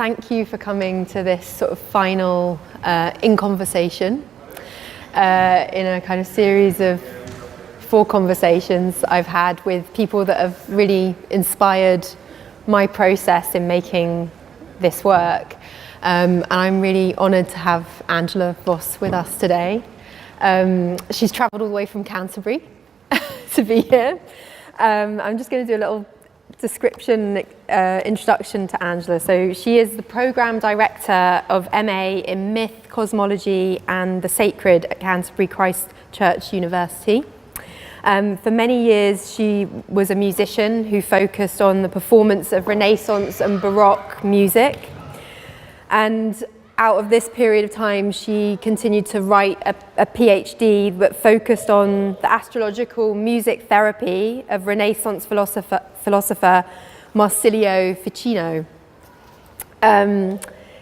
thank you for coming to this sort of final in conversation in a kind of series of 4 conversations I've had with people that have really inspired my process in making this work. And I'm really honoured to have Angela Voss with us today. She's travelled all the way from Canterbury to be here. I'm just going to do a little description, introduction to Angela. So she is the Programme Director of MA in Myth, Cosmology and the Sacred at Canterbury Christ Church University. For many years she was a musician who focused on the performance of Renaissance and Baroque music. And out of this period of time, she continued to write a PhD that focused on the astrological music therapy of Renaissance philosopher Marsilio Ficino.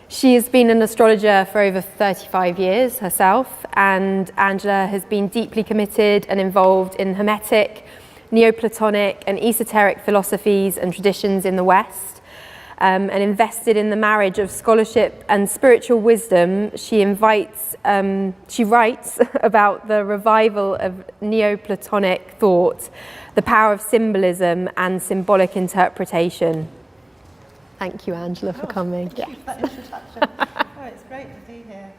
She has been an astrologer for over 35 years herself, and Angela has been deeply committed and involved in Hermetic, Neoplatonic and esoteric philosophies and traditions in the West. And invested in the marriage of scholarship and spiritual wisdom. She writes about the revival of Neoplatonic thought, the power of symbolism and symbolic interpretation. Thank you, Angela, for coming. Thank you for that introduction. It's great to be here.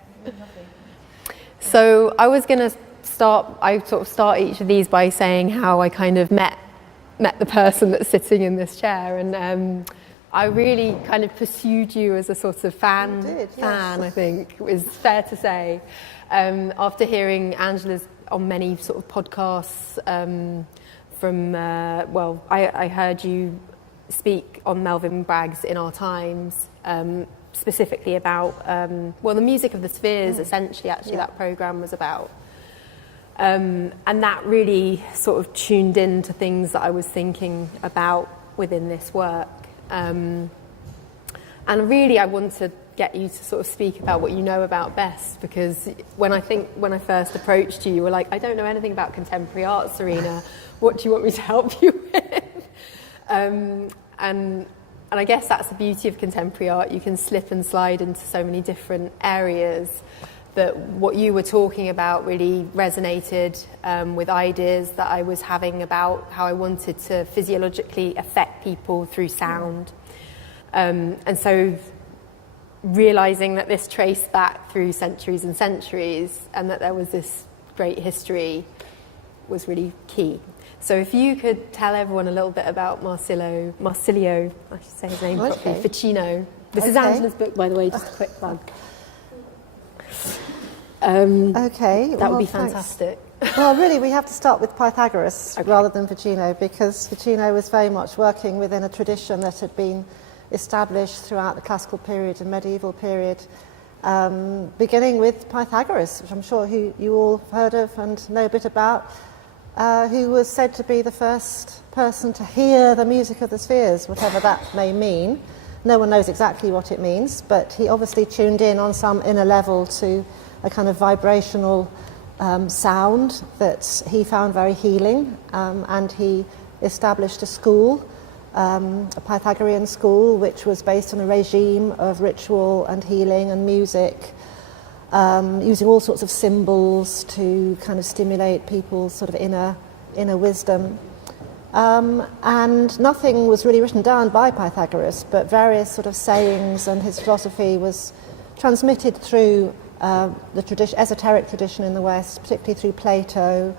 So I was going to start each of these by saying how I kind of met the person that's sitting in this chair, and I really kind of pursued you as a sort of fan, I think it was fair to say, after hearing Angela's on many sort of podcasts I heard you speak on Melvin Bragg's In Our Times, specifically about, the music of the spheres, essentially, that programme was about. And that really sort of tuned into things that I was thinking about within this work. And really I want to get you to sort of speak about what you know about best, because when I first approached you, you were like, I don't know anything about contemporary art, Serena. What do you want me to help you with? And I guess that's the beauty of contemporary art. You can slip and slide into so many different areas, that what you were talking about really resonated with ideas that I was having about how I wanted to physiologically affect people through sound. And so realising that this traced back through centuries and centuries, and that there was this great history, was really key. So if you could tell everyone a little bit about Marsilio, I should say his name properly, Pacino. This is Angela's book, by the way, just a quick plug. That would be fantastic. Well, really, we have to start with Pythagoras rather than Pacino, because Pacino was very much working within a tradition that had been established throughout the classical period and medieval period, beginning with Pythagoras, which I'm sure you all heard of and know a bit about, who was said to be the first person to hear the music of the spheres, whatever that may mean. No one knows exactly what it means, but he obviously tuned in on some inner level to a kind of vibrational sound that he found very healing, and he established a school, a Pythagorean school, which was based on a regime of ritual and healing and music, using all sorts of symbols to kind of stimulate people's sort of inner wisdom. And nothing was really written down by Pythagoras, but various sort of sayings, and his philosophy was transmitted through the esoteric tradition in the West, particularly through Plato,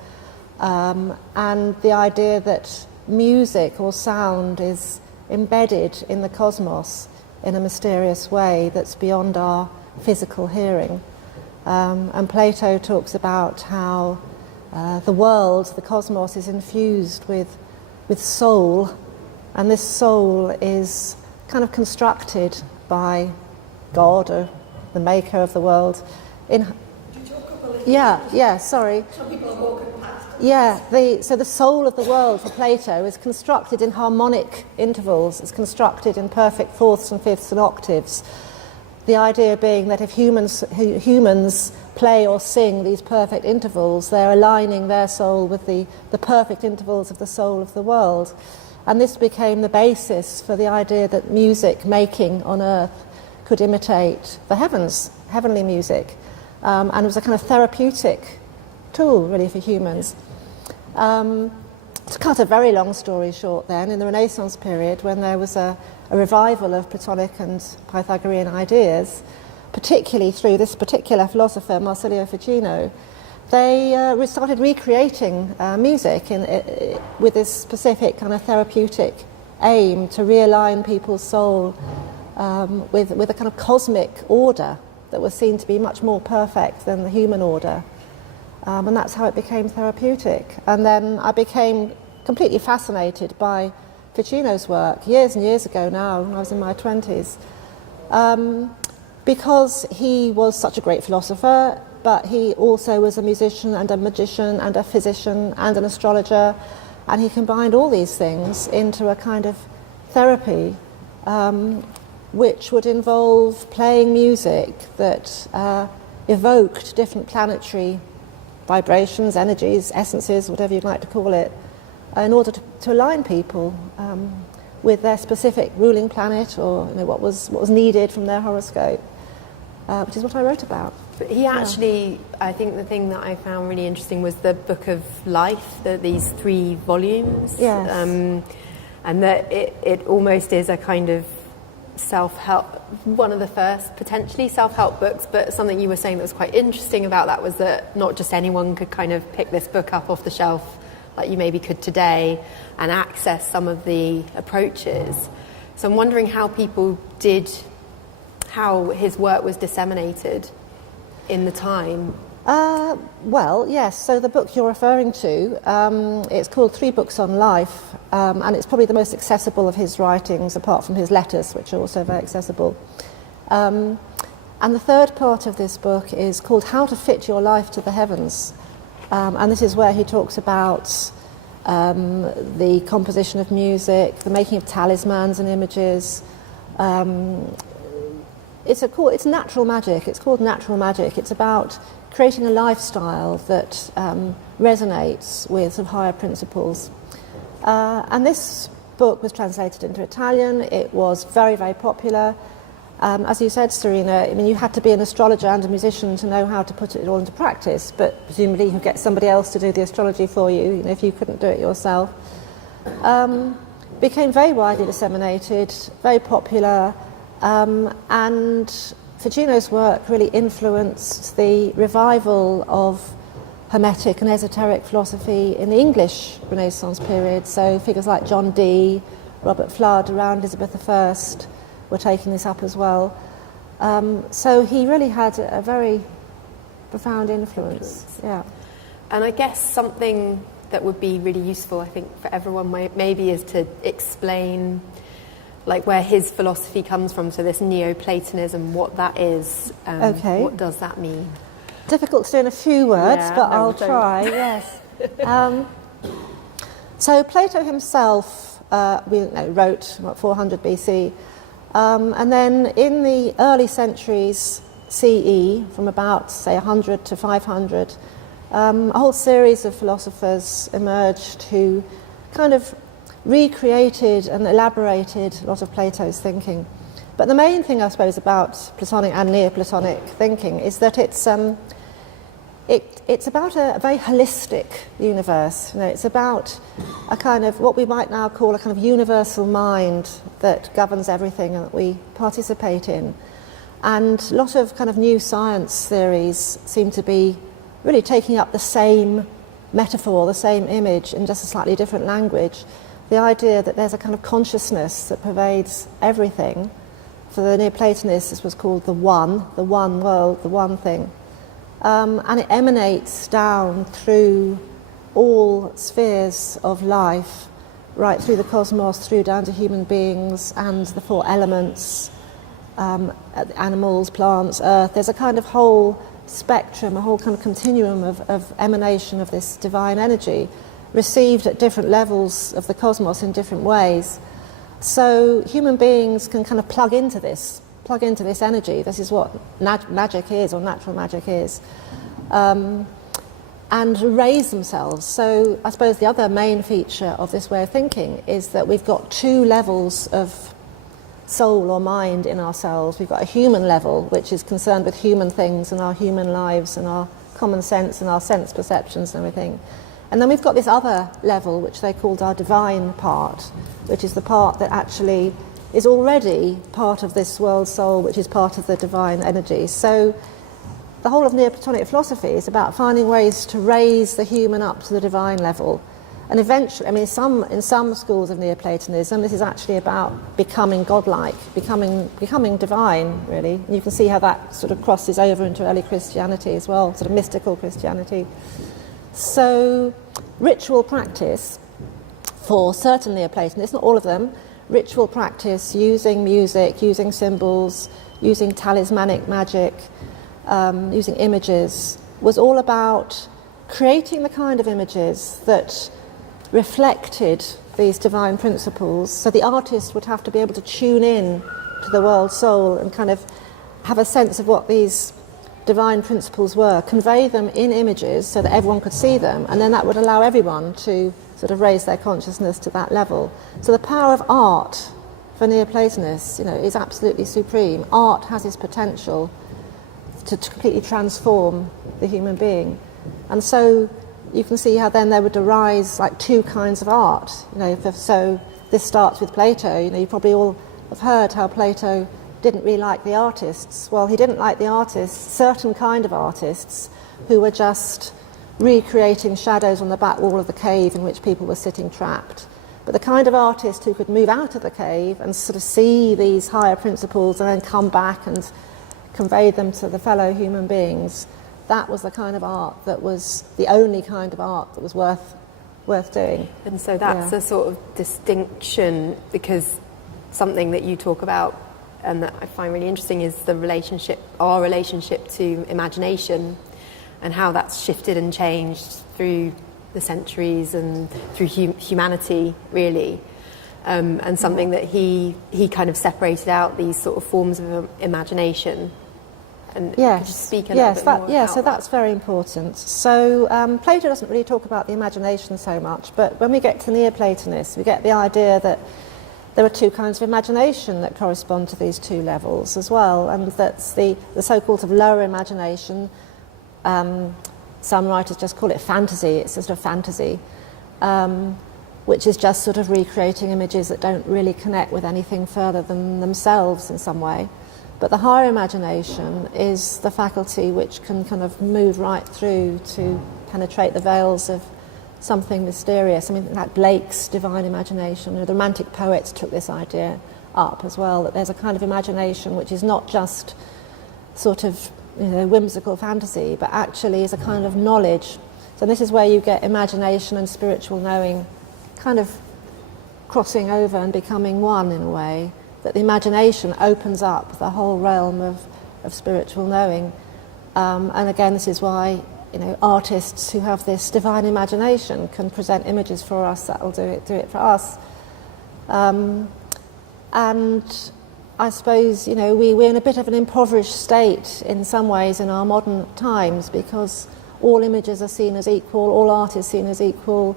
and the idea that music or sound is embedded in the cosmos in a mysterious way that's beyond our physical hearing. And Plato talks about how the world, the cosmos, is infused with soul, and this soul is kind of constructed by God, or the maker of the world. Sorry. Some people are walking past. So the soul of the world for Plato is constructed in harmonic intervals. It's constructed in perfect fourths and fifths and octaves. The idea being that if humans play or sing these perfect intervals, they're aligning their soul with the perfect intervals of the soul of the world. And this became the basis for the idea that music making on earth could imitate the heavens, heavenly music, and it was a kind of therapeutic tool, really, for humans. To cut a very long story short then, in the Renaissance period, when there was a revival of Platonic and Pythagorean ideas, particularly through this particular philosopher, Marsilio Ficino, they started recreating music with this specific kind of therapeutic aim to realign people's soul with a kind of cosmic order that was seen to be much more perfect than the human order. And that's how it became therapeutic. And then I became completely fascinated by Ficino's work years and years ago now, when I was in my 20s, because he was such a great philosopher, but he also was a musician and a magician and a physician and an astrologer, and he combined all these things into a kind of therapy which would involve playing music that evoked different planetary vibrations, energies, essences, whatever you'd like to call it, in order to align people with their specific ruling planet, or what was needed from their horoscope, which is what I wrote about. But he actually, I think the thing that I found really interesting was the Book of Life, these 3 volumes. Yes. And that it almost is a kind of self-help, one of the first potentially self-help books, but something you were saying that was quite interesting about that was that not just anyone could kind of pick this book up off the shelf like you maybe could today and access some of the approaches. So I'm wondering how his work was disseminated in the time. Well, yes, so the book you're referring to, it's called 3 Books on Life, and it's probably the most accessible of his writings, apart from his letters, which are also very accessible. And the third part of this book is called How to Fit Your Life to the Heavens. And this is where he talks about the composition of music, the making of talismans and images. It's natural magic. It's called natural magic. It's about creating a lifestyle that resonates with sort of higher principles. And this book was translated into Italian. It was very, very popular. As you said, Serena, I mean, you had to be an astrologer and a musician to know how to put it all into practice, but presumably you could get somebody else to do the astrology for you, if you couldn't do it yourself. Became very widely disseminated, very popular, and Ficino's work really influenced the revival of Hermetic and esoteric philosophy in the English Renaissance period. So figures like John Dee, Robert Flood, around Elizabeth I were taking this up as well. So he really had a very profound influence. Yeah. And I guess something that would be really useful, I think, for everyone maybe is to explain like where his philosophy comes from, so this Neoplatonism, what that is, Okay. What does that mean? Difficult to do in a few words, but I'll try, yes. So Plato himself wrote about 400 BC, and then in the early centuries CE, from about, say, 100 to 500, a whole series of philosophers emerged who kind of recreated and elaborated a lot of Plato's thinking. But the main thing, I suppose, about Platonic and Neoplatonic thinking is that it's about a very holistic universe. It's about a kind of what we might now call a kind of universal mind that governs everything and that we participate in. And a lot of kind of new science theories seem to be really taking up the same metaphor, the same image in just a slightly different language. The idea that there's a kind of consciousness that pervades everything. For the Neoplatonists, this was called the one world, the one thing. And it emanates down through all spheres of life, right through the cosmos, through down to human beings and the 4 elements, animals, plants, earth. There's a kind of whole spectrum, a whole kind of continuum of emanation of this divine energy, received at different levels of the cosmos in different ways. So human beings can kind of plug into this energy. This is what magic is, or natural magic is, and raise themselves. So I suppose the other main feature of this way of thinking is that we've got 2 levels of soul or mind in ourselves. We've got a human level, which is concerned with human things and our human lives and our common sense and our sense perceptions and everything. And then we've got this other level, which they called our divine part, which is the part that actually is already part of this world soul, which is part of the divine energy. So the whole of Neoplatonic philosophy is about finding ways to raise the human up to the divine level. And eventually, I mean, in some schools of Neoplatonism, this is actually about becoming godlike, becoming divine, really. And you can see how that sort of crosses over into early Christianity as well, sort of mystical Christianity. So ritual practice for certain Neoplatonists, not all of them, ritual practice using music, using symbols, using talismanic magic, using images, was all about creating the kind of images that reflected these divine principles. So the artist would have to be able to tune in to the world soul and kind of have a sense of what these divine principles were, convey them in images so that everyone could see them, and then that would allow everyone to sort of raise their consciousness to that level. So the power of art for Neoplatonists, is absolutely supreme. Art has this potential to completely transform the human being. And so you can see how then there would arise like two kinds of art. So this starts with Plato. You probably all have heard how Plato didn't really like the artists. Well, he didn't like the artists, certain kind of artists, who were just recreating shadows on the back wall of the cave in which people were sitting trapped. But the kind of artist who could move out of the cave and sort of see these higher principles and then come back and convey them to the fellow human beings, that was the kind of art that was the only kind of art that was worth doing. And so that's a sort of distinction, because something that you talk about and that I find really interesting is our relationship to imagination, and how that's shifted and changed through the centuries and through humanity, really. And something that he kind of separated out, these sort of forms of imagination. And could you speak a little bit more about so that's very important. So Plato doesn't really talk about the imagination so much, but when we get to Neoplatonists, we get the idea that there are two kinds of imagination that correspond to these two levels as well, and that's the so-called lower imagination. Some writers just call it fantasy. It's a sort of fantasy, which is just sort of recreating images that don't really connect with anything further than themselves in some way. But the higher imagination is the faculty which can kind of move right through to penetrate the veils of something mysterious. I mean, like Blake's divine imagination, the Romantic poets took this idea up as well, that there's a kind of imagination which is not just sort of whimsical fantasy, but actually is a kind of knowledge. So this is where you get imagination and spiritual knowing kind of crossing over and becoming one in a way, that the imagination opens up the whole realm of spiritual knowing. And again, this is why artists who have this divine imagination can present images for us that will do it for us. And I suppose we're in a bit of an impoverished state in some ways in our modern times, because all images are seen as equal, all art is seen as equal.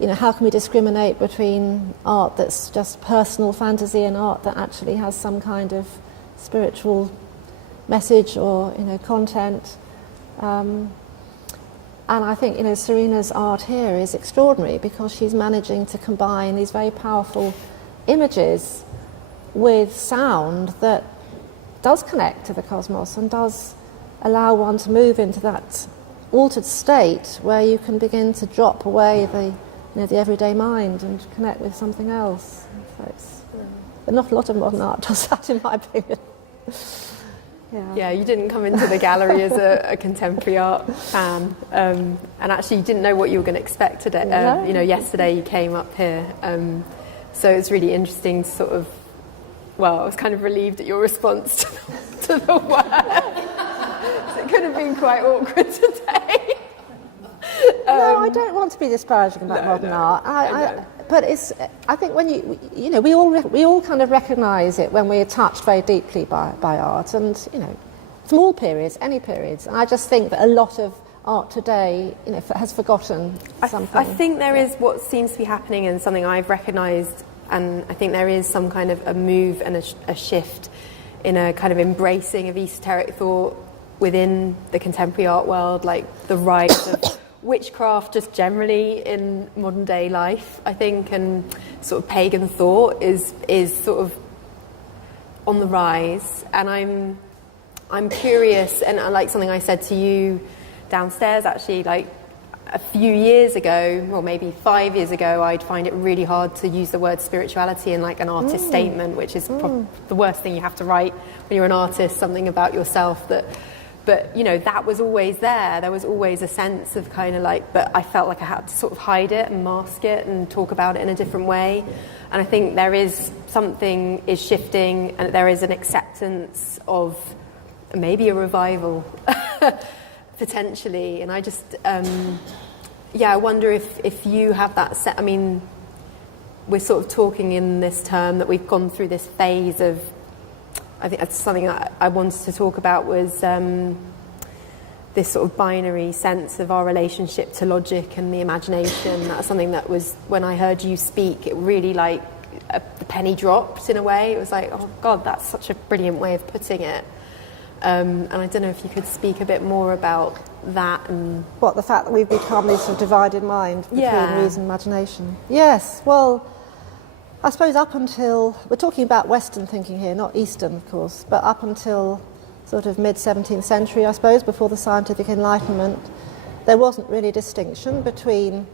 How can we discriminate between art that's just personal fantasy and art that actually has some kind of spiritual message or content? And I think Serena's art here is extraordinary, because she's managing to combine these very powerful images with sound that does connect to the cosmos and does allow one to move into that altered state where you can begin to drop away the everyday mind and connect with something else. But not a lot of modern art does that, in my opinion. Yeah, you didn't come into the gallery as a contemporary art fan, and actually you didn't know what you were going to expect today. Yesterday you came up here, so it's really interesting to sort of. Well, I was kind of relieved at your response to the work. So it could have been quite awkward today. No, I don't want to be disparaging about modern art. But I think when we all kind of recognise it when we are touched very deeply by art, and from all periods, any periods. And I just think that a lot of art today, has forgotten something. I think there is what seems to be happening, and something I've recognised And I think there is some kind of a move and a shift in a kind of embracing of esoteric thought within the contemporary art world, like the rise of witchcraft just generally in modern day life, I think, and sort of pagan thought is sort of on the rise. And I'm curious, and like something I said to you downstairs actually, like a few years ago, or maybe 5 years ago, I'd find it really hard to use the word spirituality in like an artist statement, which is the worst thing you have to write when you're an artist, something about yourself that, but you know, that was always there. There was always a sense of kind of like, but I felt like I had to sort of hide it and mask it and talk about it in a different way. And I think there is something is shifting, and there is an acceptance of maybe a revival potentially. And I just I wonder if you have that I mean, we're sort of talking in this term that we've gone through this phase of, I think that's something that I wanted to talk about, was this sort of binary sense of our relationship to logic and the imagination. That's something that was, when I heard you speak, it really like the penny dropped in a way. It was like, oh God, that's such a brilliant way of putting it. And I don't know if you could speak a bit more about that. And what, the fact that we've become this sort of divided mind between reason and imagination? Yes, well, I suppose up until, we're talking about Western thinking here, not Eastern, of course, but up until sort of mid-17th century, I suppose, before the scientific Enlightenment, there wasn't really a distinction between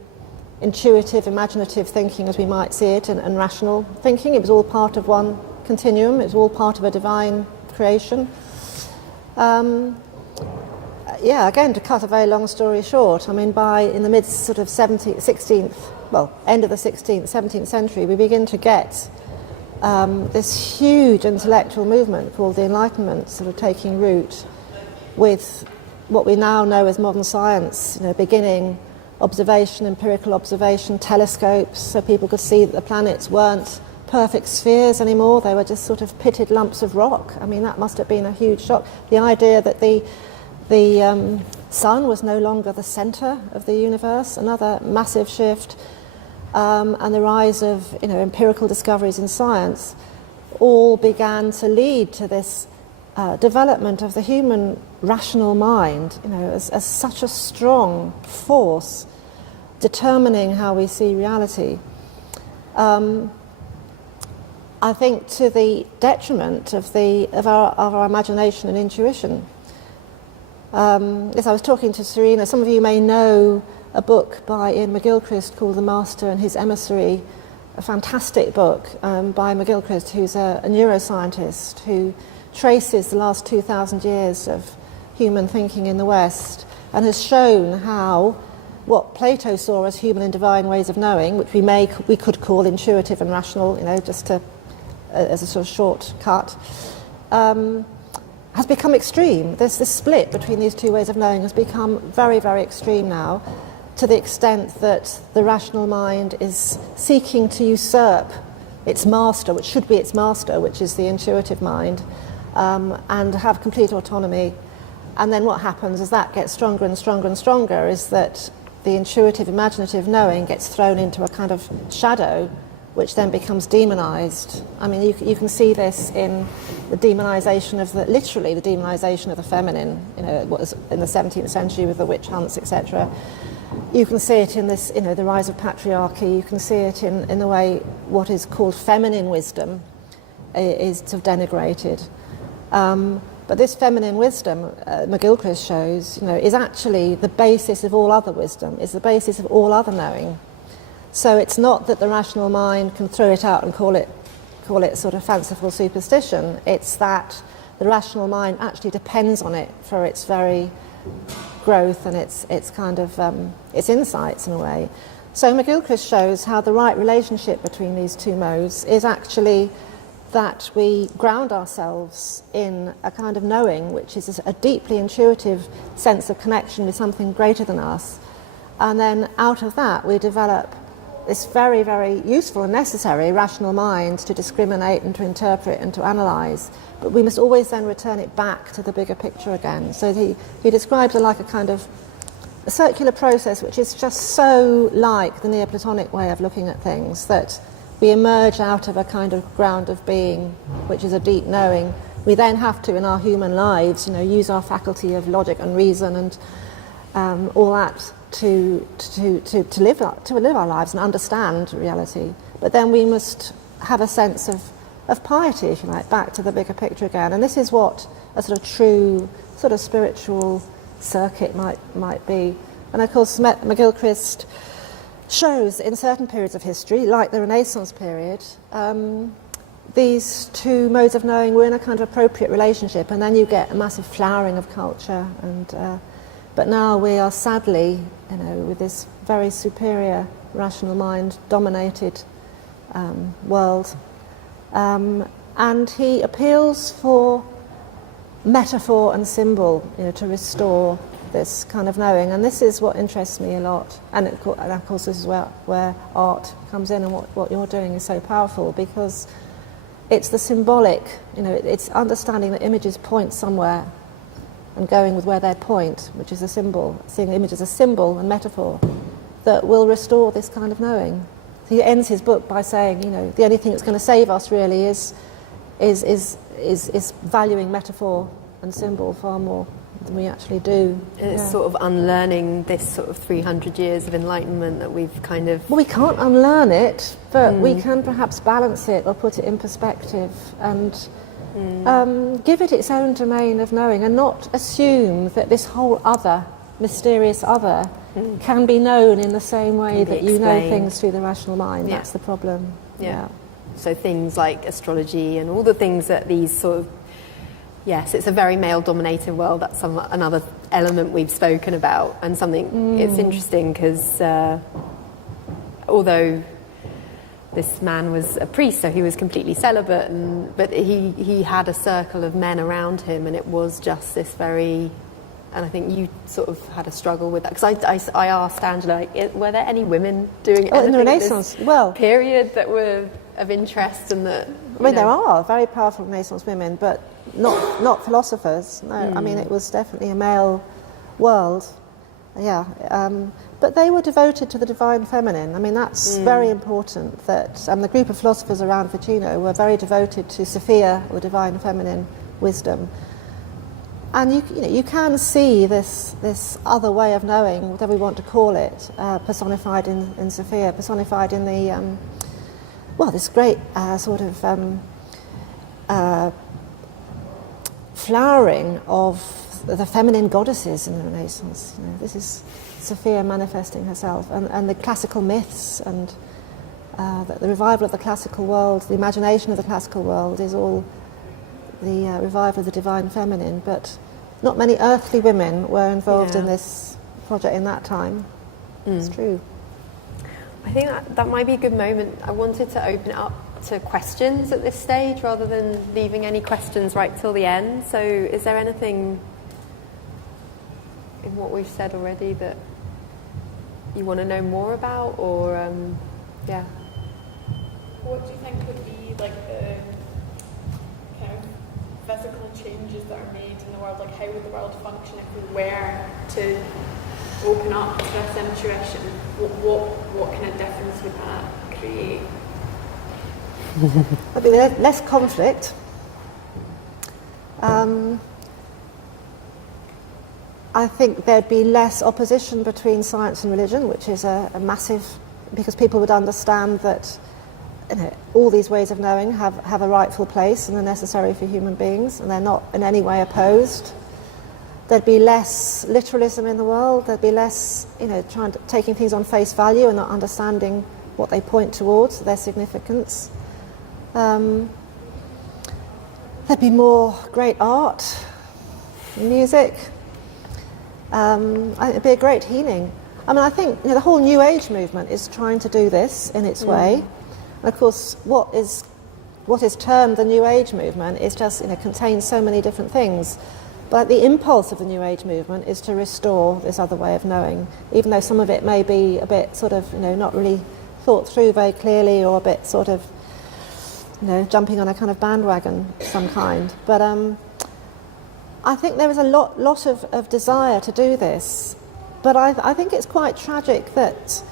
intuitive, imaginative thinking, as we might see it, and rational thinking. It was all part of one continuum. It was all part of a divine creation. Again, to cut a very long story short, I mean, in the mid sort of end of the 16th, 17th century, we begin to get this huge intellectual movement called the Enlightenment sort of taking root, with what we now know as modern science, you know, beginning observation, empirical observation, telescopes, so people could see that the planets weren't perfect spheres anymore, they were just sort of pitted lumps of rock. I mean, that must have been a huge shock. The idea that the sun was no longer the centre of the universe, another massive shift, and the rise of, you know, empirical discoveries in science, all began to lead to this development of the human rational mind, you know, as such a strong force determining how we see reality. I think to the detriment of our imagination and intuition. As I was talking to Serena, some of you may know a book by Ian McGilchrist called The Master and His Emissary, a fantastic book by McGilchrist, who's a neuroscientist who traces the last 2,000 years of human thinking in the West and has shown how what Plato saw as human and divine ways of knowing, which we could call intuitive and rational, you know, just as a sort of shortcut, has become extreme. This split between these two ways of knowing has become very, very extreme now, to the extent that the rational mind is seeking to usurp its master, which should be its master, which is the intuitive mind, and have complete autonomy. And then what happens as that gets stronger and stronger and stronger is that the intuitive, imaginative knowing gets thrown into a kind of shadow, which then becomes demonized. I mean, you can see this in the demonization of literally the demonization of the feminine, you know, what was in the 17th century with the witch hunts, etc. You can see it in this, you know, the rise of patriarchy. You can see it in the way what is called feminine wisdom is sort of denigrated. But this feminine wisdom, McGilchrist shows, you know, is actually the basis of all other wisdom, is the basis of all other knowing. So it's not that the rational mind can throw it out and call it sort of fanciful superstition. It's that the rational mind actually depends on it for its very growth and its kind of its insights in a way. So McGilchrist shows how the right relationship between these two modes is actually that we ground ourselves in a kind of knowing, which is a deeply intuitive sense of connection with something greater than us, and then out of that we develop this very, very useful and necessary rational mind to discriminate and to interpret and to analyse. But we must always then return it back to the bigger picture again. So he describes it like a kind of a circular process, which is just so like the Neoplatonic way of looking at things, that we emerge out of a kind of ground of being, which is a deep knowing. We then have to, in our human lives, use our faculty of logic and reason and all that to live our lives and understand reality. But then we must have a sense of piety, if you like, back to the bigger picture again. And this is what a sort of true sort of spiritual circuit might be. And of course, McGilchrist shows in certain periods of history, like the Renaissance period, these two modes of knowing were in a kind of appropriate relationship, and then you get a massive flowering of culture. And but now we are sadly, with this very superior rational mind dominated world, and he appeals for metaphor and symbol, to restore this kind of knowing. And this is what interests me a lot. And of course, this is where art comes in, and what you're doing is so powerful, because it's the symbolic, it's understanding that images point somewhere and going with where they point, which is a symbol, seeing the image as a symbol and metaphor, that will restore this kind of knowing. So he ends his book by saying, the only thing that's going to save us really is valuing metaphor and symbol far more than we actually do. It's sort of unlearning this sort of 300 years of enlightenment that we've kind of... Well, we can't unlearn it, but we can perhaps balance it or put it in perspective and give it its own domain of knowing, and not assume that this whole other, mysterious other, can be known in the same way that you know things through the rational mind. That's the problem. Yeah. So things like astrology and all the things that these sort of... Yes, it's a very male-dominated world. That's another element we've spoken about, and something it's interesting because although this man was a priest, so he was completely celibate, but he had a circle of men around him, and it was just this very... And I think you sort of had a struggle with that, because I asked Angela, were there any women doing anything in the Renaissance period that were of interest, and that... there are very powerful Renaissance women, but not philosophers. No, I mean, it was definitely a male world. Yeah, but they were devoted to the divine feminine. I mean, that's very important. That the group of philosophers around Pacino were very devoted to Sophia, or divine feminine wisdom. And you can see this other way of knowing, whatever we want to call it, personified in Sophia, personified in the this great sort of flowering of the feminine goddesses in the Renaissance. This is Sophia manifesting herself, and the classical myths, and the revival of the classical world, the imagination of the classical world is all the revival of the divine feminine. But not many earthly women were involved in this project in that time. It's true. I think that might be a good moment. I wanted to open it up to questions at this stage, rather than leaving any questions right till the end. So is there anything in what we've said already that you want to know more about, or What do you think would be like the kind of physical changes that are made in the world? Like, how would the world function if we were to open up to this intuition? What kind of difference would that create? There'd be less conflict. I think there'd be less opposition between science and religion, which is a massive, because people would understand that all these ways of knowing have a rightful place and are necessary for human beings, and they're not in any way opposed. There'd be less literalism in the world. There'd be less, taking things on face value and not understanding what they point towards, their significance. There'd be more great art, music. It'd be a great healing. I mean, I think the whole New Age movement is trying to do this in its way. And of course, what is termed the New Age movement is just contains so many different things. But the impulse of the New Age movement is to restore this other way of knowing, even though some of it may be a bit sort of not really thought through very clearly, or a bit sort of jumping on a kind of bandwagon of some kind. But I think there is a lot of desire to do this. But I think it's quite tragic that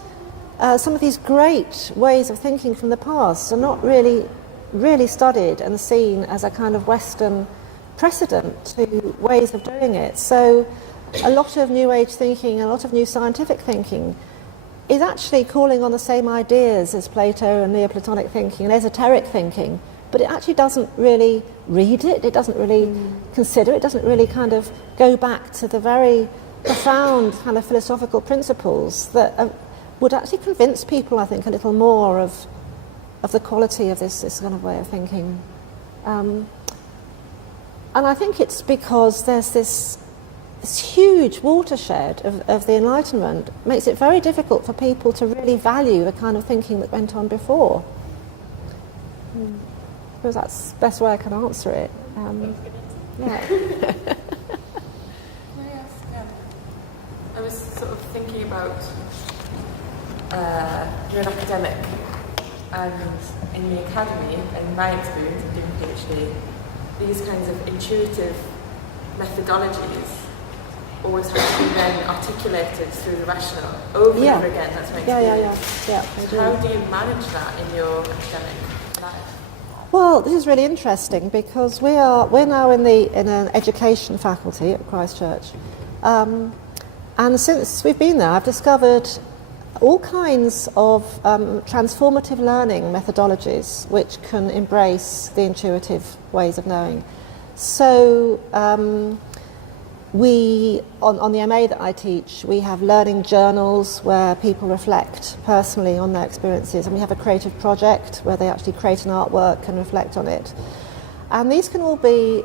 some of these great ways of thinking from the past are not really studied and seen as a kind of Western precedent to ways of doing it. So a lot of New Age thinking, a lot of new scientific thinking is actually calling on the same ideas as Plato and Neoplatonic thinking and esoteric thinking, but it actually doesn't really read it, it doesn't really consider it, doesn't really kind of go back to the very profound kind of philosophical principles that would actually convince people, I think, a little more of the quality of this kind of way of thinking. And I think it's because there's this huge watershed of the Enlightenment makes it very difficult for people to really value the kind of thinking that went on before. I suppose that's the best way I can answer it. Yeah. I was sort of thinking about you're an academic, and in the academy, in my experience of doing PhD, these kinds of intuitive methodologies always have to be then articulated through the rational over and over again. That's my experience. How do you manage that in your academic life? Well, this is really interesting because we're now in an education faculty at Christ Church, and since we've been there, I've discovered all kinds of transformative learning methodologies which can embrace the intuitive ways of knowing. So we, on the MA that I teach, we have learning journals where people reflect personally on their experiences, and we have a creative project where they actually create an artwork and reflect on it. And these can all be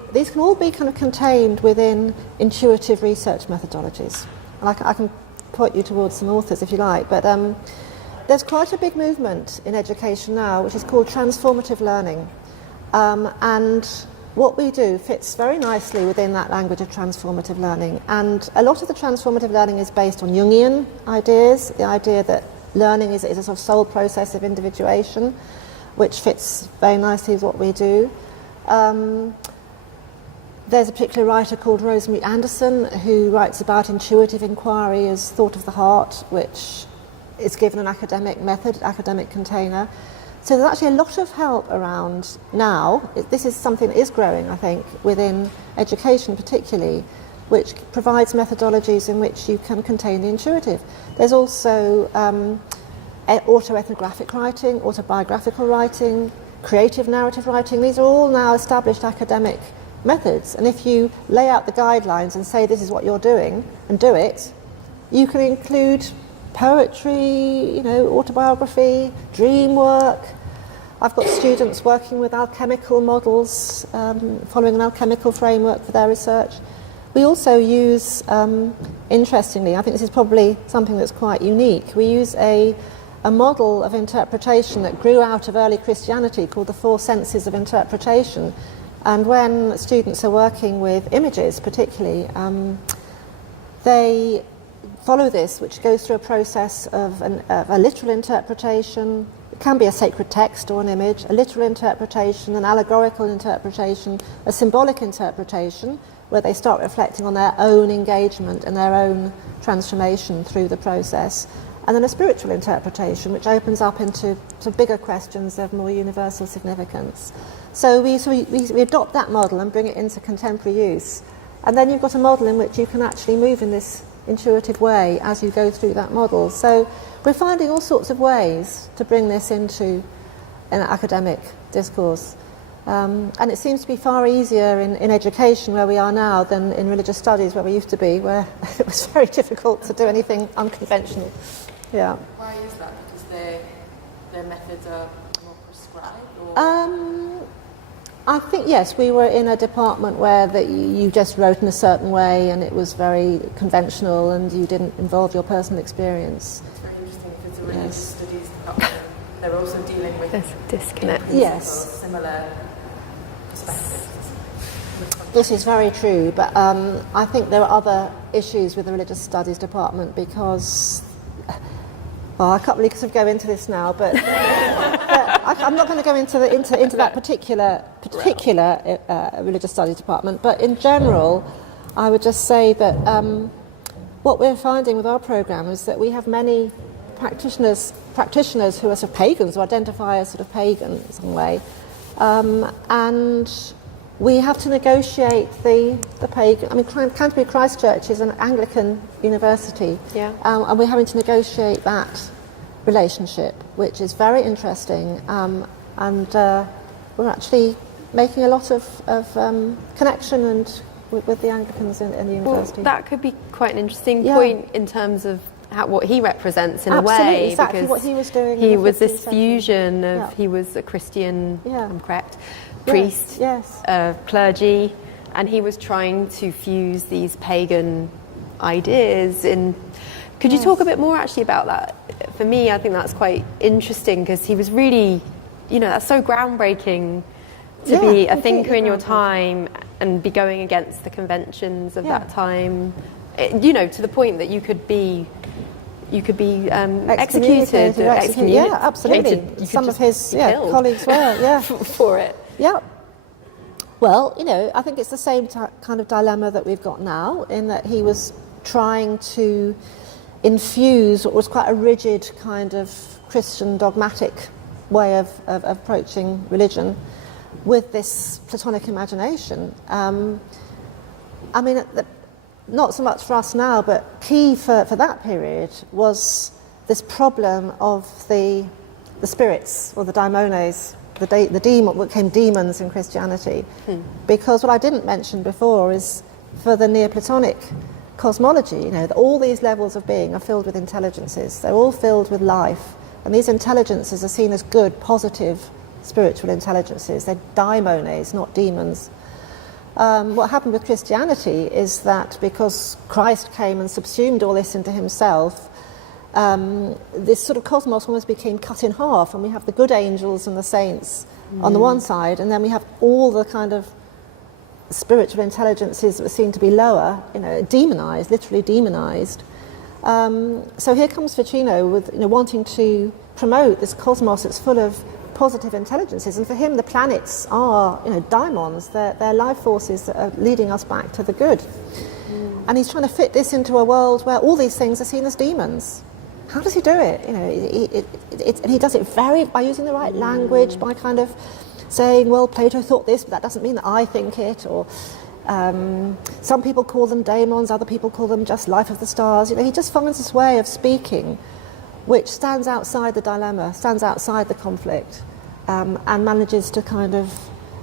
kind of contained within intuitive research methodologies. And I can point you towards some authors if you like, but there's quite a big movement in education now which is called Transformative Learning, and what we do fits very nicely within that language of transformative learning. And a lot of the transformative learning is based on Jungian ideas, the idea that learning is a sort of soul process of individuation, which fits very nicely with what we do. There's a particular writer called Rosemary Anderson who writes about intuitive inquiry as thought of the heart, which is given an academic method, academic container. So there's actually a lot of help around now. This is something that is growing, I think, within education particularly, which provides methodologies in which you can contain the intuitive. There's also autoethnographic writing, autobiographical writing, creative narrative writing. These are all now established academic methods, and if you lay out the guidelines and say this is what you're doing and do it, you can include poetry, autobiography, dream work. I've got students working with alchemical models, following an alchemical framework for their research. We also use, interestingly, I think this is probably something that's quite unique, we use a model of interpretation that grew out of early Christianity called the four senses of interpretation. And when students are working with images particularly, they follow this, which goes through a process of a literal interpretation. It can be a sacred text or an image, a literal interpretation, an allegorical interpretation, a symbolic interpretation, where they start reflecting on their own engagement and their own transformation through the process, and then a spiritual interpretation, which opens up into some bigger questions of more universal significance. So we adopt that model and bring it into contemporary use, and then you've got a model in which you can actually move in this intuitive way as you go through that model. So we're finding all sorts of ways to bring this into an academic discourse. And it seems to be far easier in education where we are now than in religious studies where we used to be, where it was very difficult to do anything unconventional. Yeah. Why is that? Because their methods are more prescribed? Or? I think, yes, we were in a department where you just wrote in a certain way and it was very conventional and you didn't involve your personal experience. It's very interesting if it's a religious studies department. They're also dealing with there's a disconnect. Yes. Similar perspectives. This is very true, but I think there are other issues with the religious studies department because, well, I can't really sort of go into this now, but I'm not going to go into that particular religious studies department. But in general, I would just say that what we're finding with our program is that we have many practitioners who are sort of pagans, who identify as sort of pagan in some way, and we have to negotiate the pagan. I mean, Canterbury Christ Church is an Anglican university, and we're having to negotiate that relationship, which is very interesting, and we're actually making a lot of connection and with the Anglicans in the university. Well, that could be quite an interesting point in terms of what he represents in a way. Absolutely, exactly what he was doing. He was this fusion of, he was a Christian, I'm correct, priest, clergy, and he was trying to fuse these pagan ideas in. Could you talk a bit more actually about that? For me, I think that's quite interesting because he was really, that's so groundbreaking to be a thinker in your time and be going against the conventions of that time, to the point that you could be executed. Yeah, absolutely. Some of his colleagues were, for it. Yeah. Well, I think it's the same kind of dilemma that we've got now, in that he was trying to infuse what was quite a rigid kind of Christian dogmatic way of approaching religion with this Platonic imagination. I mean, not so much for us now, but key for that period was this problem of the spirits, or the daimones, the demon, what became demons in Christianity. Because what I didn't mention before is, for the Neoplatonic cosmology, all these levels of being are filled with intelligences. They're all filled with life, and these intelligences are seen as good, positive spiritual intelligences. They're daimones, not demons. What happened with Christianity is that because Christ came and subsumed all this into himself, this sort of cosmos almost became cut in half, and we have the good angels and the saints on the one side, and then we have all the kind of spiritual intelligences that were seen to be lower, demonized, literally demonized. So here comes Pacino with wanting to promote this cosmos that's full of positive intelligences, and for him the planets are daimons, they're life forces that are leading us back to the good. And he's trying to fit this into a world where all these things are seen as demons. How does he do it? And he does it by using the right language, by kind of saying, well, Plato thought this, but that doesn't mean that I think it, or some people call them daemons, other people call them just life of the stars. He just finds this way of speaking which stands outside the dilemma, stands outside the conflict, and manages to kind of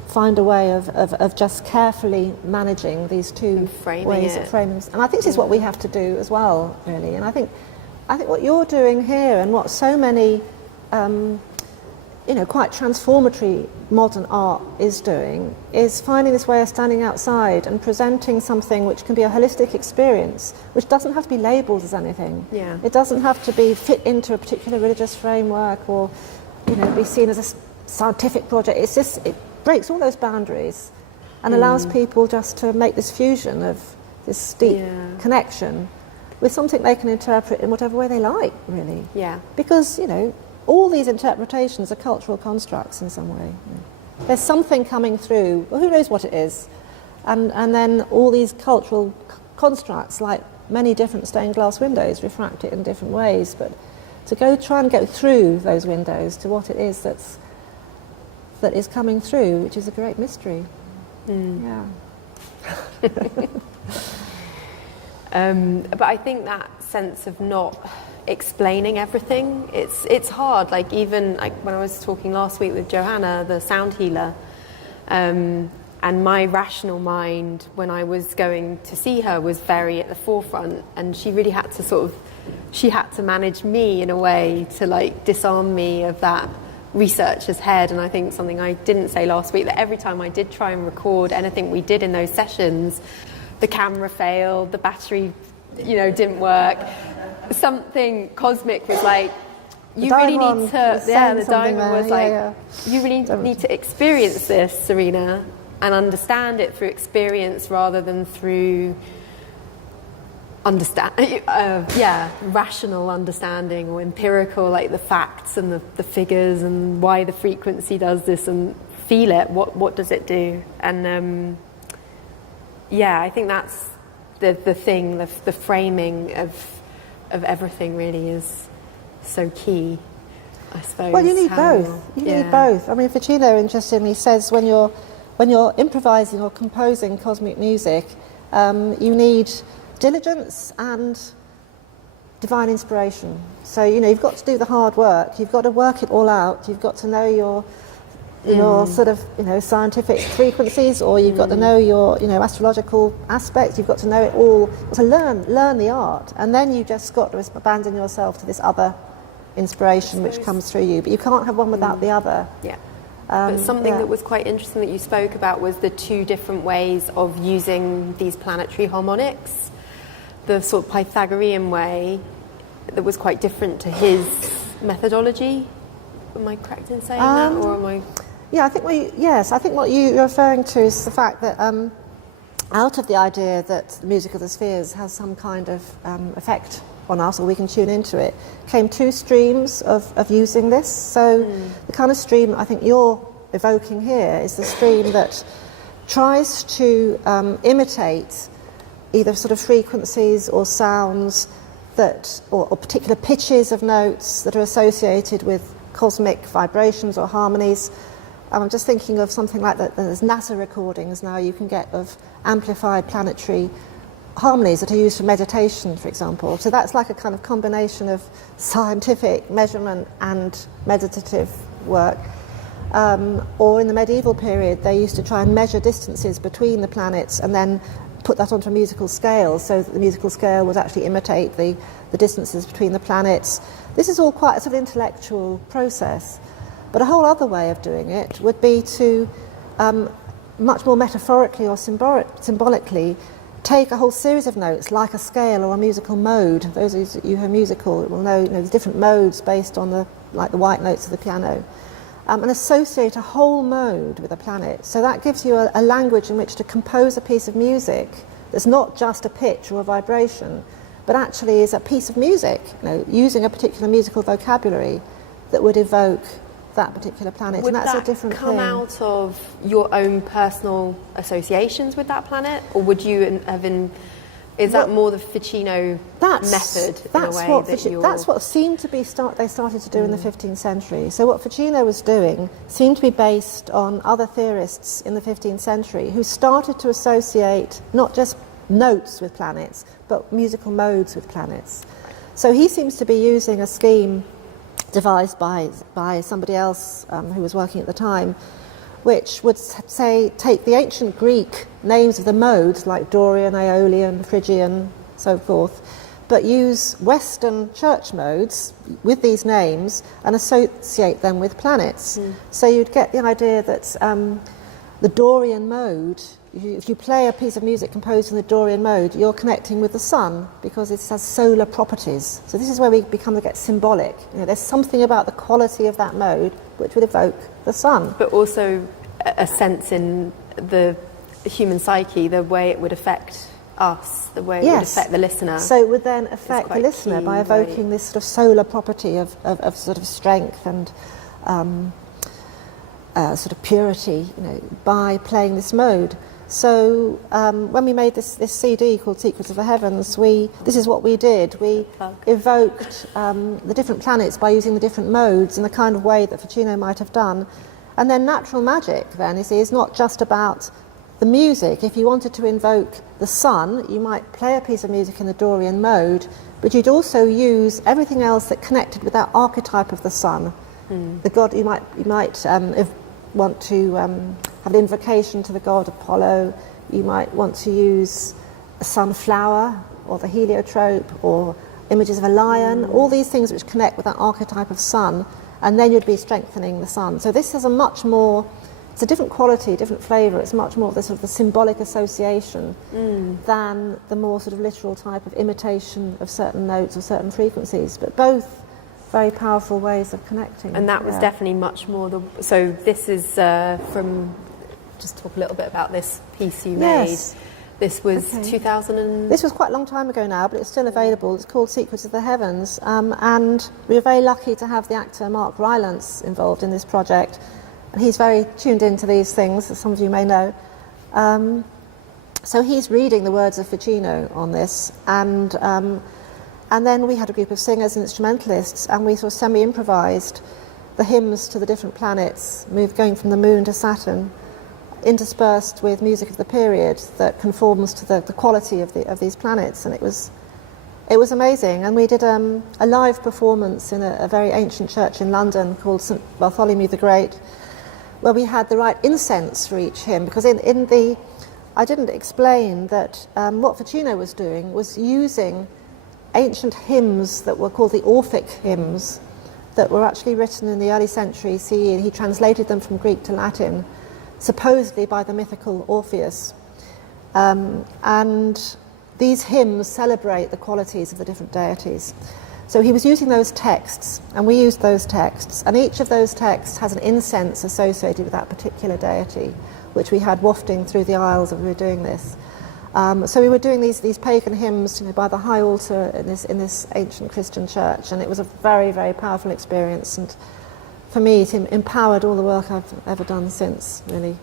find a way of just carefully managing these two ways of framing. And I think this is what we have to do as well, really. And I think what you're doing here, and what so many quite transformatory modern art is doing, is finding this way of standing outside and presenting something which can be a holistic experience, which doesn't have to be labelled as anything. Yeah. It doesn't have to be fit into a particular religious framework, or be seen as a scientific project. It's just, it breaks all those boundaries and allows people just to make this fusion of this deep connection with something they can interpret in whatever way they like, really. Yeah. Because, all these interpretations are cultural constructs in some way. There's something coming through, well, who knows what it is, and then all these cultural constructs, like many different stained glass windows, refract it in different ways, but to try and go through those windows to what it is that is coming through, which is a great mystery. Yeah. But I think that sense of not explaining everything, it's hard. Like, even when I was talking last week with Johanna, the sound healer, and my rational mind when I was going to see her was very at the forefront, and she really had to manage me in a way to disarm me of that researcher's head. And I think something I didn't say last week, that every time I did try and record anything we did in those sessions, the camera failed, the battery didn't work. Something cosmic was like, you really need to, the diamond was like, you really need to experience this, Serena, and understand it through experience rather than through rational understanding or empirical, like the facts and the figures and why the frequency does this, and feel it. What does it do? And I think that's the thing, the framing of everything really is so key, I suppose. Well, you need both. You need both. I mean, Pacino interestingly says when you're improvising or composing cosmic music, you need diligence and divine inspiration. So, you've got to do the hard work. You've got to work it all out. You've got to know your sort of, scientific frequencies, or you've got to know your, astrological aspects. You've got to know it all. To learn the art, and then you just got to abandon yourself to this other inspiration which comes through you. But you can't have one without the other. Yeah. But something that was quite interesting that you spoke about was the two different ways of using these planetary harmonics. The sort of Pythagorean way that was quite different to his methodology. Am I correct in saying that, or am I? Yeah, I think what you're referring to is the fact that out of the idea that the music of the spheres has some kind of effect on us, or we can tune into it, came two streams of using this. So the kind of stream I think you're evoking here is the stream that tries to imitate either sort of frequencies or sounds that, or particular pitches of notes that are associated with cosmic vibrations or harmonies. I'm just thinking of something like that. There's NASA recordings now you can get of amplified planetary harmonies that are used for meditation, for example. So that's like a kind of combination of scientific measurement and meditative work. Or in the medieval period, they used to try and measure distances between the planets and then put that onto a musical scale, so that the musical scale would actually imitate the distances between the planets. This is all quite a sort of intellectual process. But a whole other way of doing it would be to much more metaphorically or symbolically take a whole series of notes, like a scale or a musical mode. Those of you who are musical will know, there's different modes based on the white notes of the piano, and associate a whole mode with a planet. So that gives you a language in which to compose a piece of music that's not just a pitch or a vibration, but actually is a piece of music, using a particular musical vocabulary that would evoke that particular planet. Would and that's that a different come thing. out of your own personal associations with that planet, or would you have been? Is that more the Ficino method in a way? That's what seemed to be they started to do in the 15th century. So what Ficino was doing seemed to be based on other theorists in the 15th century who started to associate not just notes with planets, but musical modes with planets. So he seems to be using a scheme devised by somebody else who was working at the time, which would say take the ancient Greek names of the modes like Dorian, Aeolian, Phrygian, so forth, but use Western church modes with these names and associate them with planets. So you'd get the idea that the Dorian mode, if you play a piece of music composed in the Dorian mode, you're connecting with the sun because it has solar properties. So this is where we become to get symbolic. There's something about the quality of that mode which would evoke the sun. But also a sense in the human psyche, the way it would affect us, the way it would affect the listener. So it would then affect the listener by evoking this sort of solar property of sort of strength and sort of purity, by playing this mode. So when we made this CD called Secrets of the Heavens, this is what we did. We evoked the different planets by using the different modes in the kind of way that Ficino might have done. And then natural magic, then, is not just about the music. If you wanted to invoke the sun, you might play a piece of music in the Dorian mode, but you'd also use everything else that connected with that archetype of the sun. The god, you might want to have an invocation to the god Apollo. You might want to use a sunflower or the heliotrope or images of a lion, all these things which connect with that archetype of sun, and then you'd be strengthening the sun. So this has a much more, it's a different quality, different flavour. It's much more of the sort of the symbolic association than the more sort of literal type of imitation of certain notes or certain frequencies, but both very powerful ways of connecting. And that was definitely much more so this is from, just talk a little bit about this piece you made. This was 2000 This was quite a long time ago now, but it's still available. It's called Secrets of the Heavens, and we were very lucky to have the actor Mark Rylance involved in this project, and he's very tuned into these things, as some of you may know. So he's reading the words of Ficino on this, and And then we had a group of singers and instrumentalists, and we sort of semi-improvised the hymns to the different planets, going from the moon to Saturn, interspersed with music of the period that conforms to the quality of these planets. And it was amazing. And we did a live performance in a very ancient church in London called St Bartholomew the Great, where we had the right incense for each hymn, because I didn't explain that what Pacino was doing was using ancient hymns that were called the Orphic hymns, that were actually written in the early century CE, and he translated them from Greek to Latin, supposedly by the mythical Orpheus. And these hymns celebrate the qualities of the different deities. So he was using those texts, and we used those texts, and each of those texts has an incense associated with that particular deity, which we had wafting through the aisles as we were doing this. So we were doing these pagan hymns, by the high altar in this ancient Christian church, and it was a very, very powerful experience. And for me, it empowered all the work I've ever done since, really,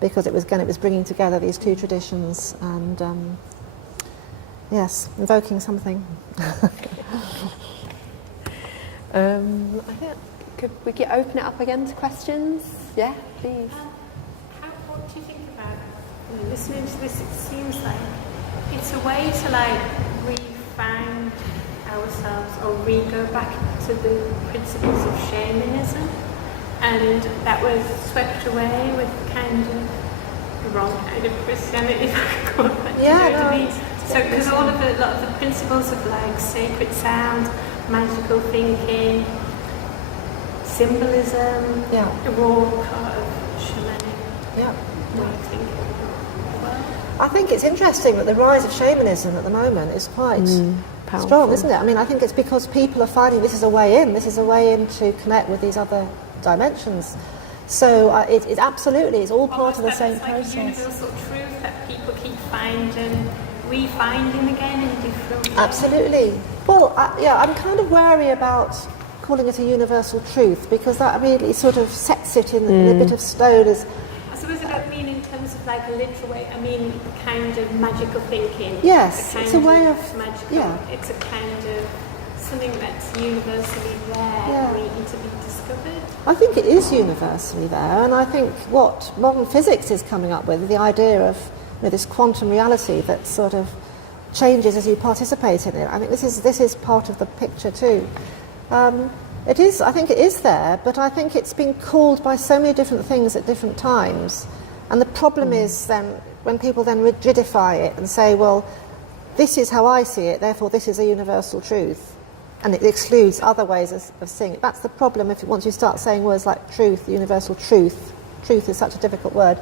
because it was bringing together these two traditions and yes, invoking something. I think could we open it up again to questions? Yeah, please. What do you think about listening to this? It seems like it's a way to re-find ourselves, or go back to the principles of shamanism, and that was swept away with kind of the wrong kind of Christianity, if I could call it. Yeah, So, because a lot of the principles of sacred sound, magical thinking, symbolism, are all part of shamanic way of thinking. I think it's interesting that the rise of shamanism at the moment is quite strong, isn't it? I mean, I think it's because people are finding this is a way in to connect with these other dimensions. So it absolutely is all part of the same process. It's like a universal truth that people keep refinding again in different ways. Absolutely. Well, I'm kind of wary about calling it a universal truth, because that immediately sort of sets it in a bit of stone as... I suppose I don't mean in terms of a literal way, I mean kind of magical thinking. Yes, it's a way of... magical, it's a kind of something that's universally there, waiting to be discovered. I think it is universally there, and I think what modern physics is coming up with, the idea of this quantum reality that sort of changes as you participate in it. I think this is part of the picture too. It is. I think it is there, but I think it's been called by so many different things at different times. And the problem is then when people then rigidify it and say, well, this is how I see it, therefore this is a universal truth, and it excludes other ways of seeing it. That's the problem once you start saying words like truth, universal truth. Truth is such a difficult word.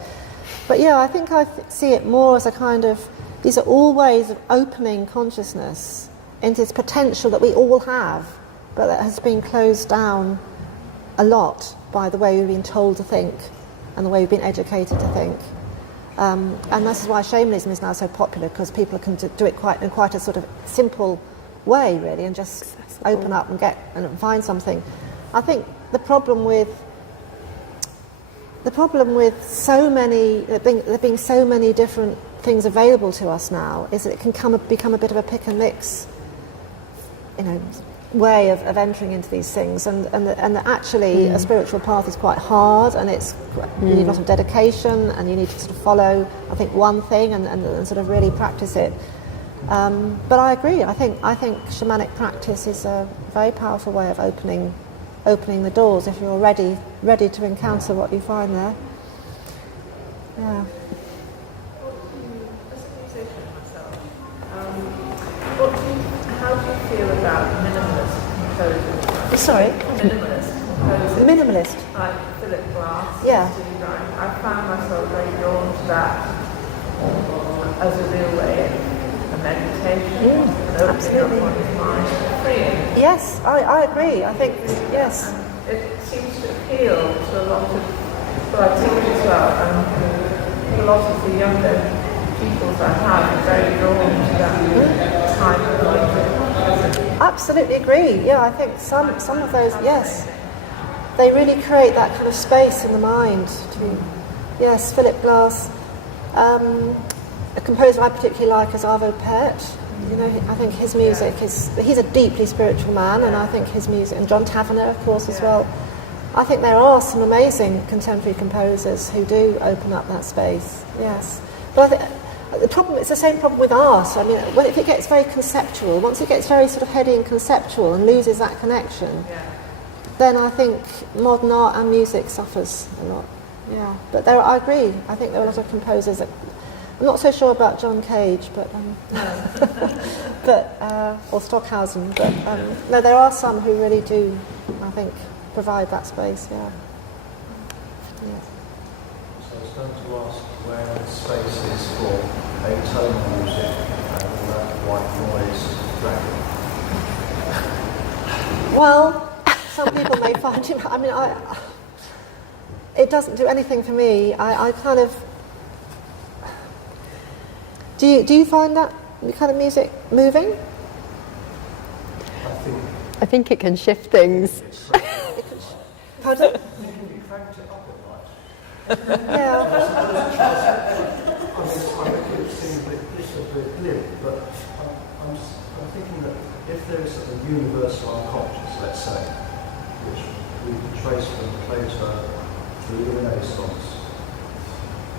But I think I see it more as a kind of, these are all ways of opening consciousness into this potential that we all have, but that has been closed down a lot by the way we've been told to think and the way we've been educated to think. And this is why shamanism is now so popular, because people can do it in quite a sort of simple way, really, and just open up and find something. I think the problem with so many, there being so many different things available to us now, is that it can become a bit of a pick and mix, way of entering into these things, and actually a spiritual path is quite hard, and you need a lot of dedication, and you need to sort of follow, I think, one thing and sort of really practice it. But I agree. I think shamanic practice is a very powerful way of opening the doors if you're ready to encounter what you find there. Yeah. As a musician myself, how do you feel about minimalist composers? Sorry? Minimalist composers. Minimalist. Like Philip Glass. Yeah. I found myself very drawn to that as a real way of meditation. Absolutely. Freeing. Yes, I agree. I think, yes. It seems to appeal to a lot of, well, I teach as well, and a lot of the younger pupils I have are very drawn to that type of music. Absolutely agree. Yeah, I think some of those, yes, they really create that kind of space in the mind. Yes, Philip Glass. A composer I particularly like is Arvo Pärt. You know, I think his music he's a deeply spiritual man, and I think his music, and John Tavener, of course, as well. I think there are some amazing contemporary composers who do open up that space, yes. But I think it's the same problem with art. I mean, if it gets very conceptual, once it gets very sort of heady and conceptual and loses that connection, then I think modern art and music suffers a lot. Yeah, but I agree. I think there are a lot of composers that, I'm not so sure about John Cage, but or Stockhausen, but no, there are some who really do, I think, provide that space. Yeah. Yes. So I was going to ask where the space is for atonal music and all that white noise dragging. Well, some people may find it. I mean, it doesn't do anything for me. I kind of. Do you find that kind of music moving? I think it can shift things. Pardon? You cranked it up at night. Yeah. I think it seems a bit glib, but I'm thinking that if there is a universal unconscious, let's say, which we can trace from Plato through the Renaissance,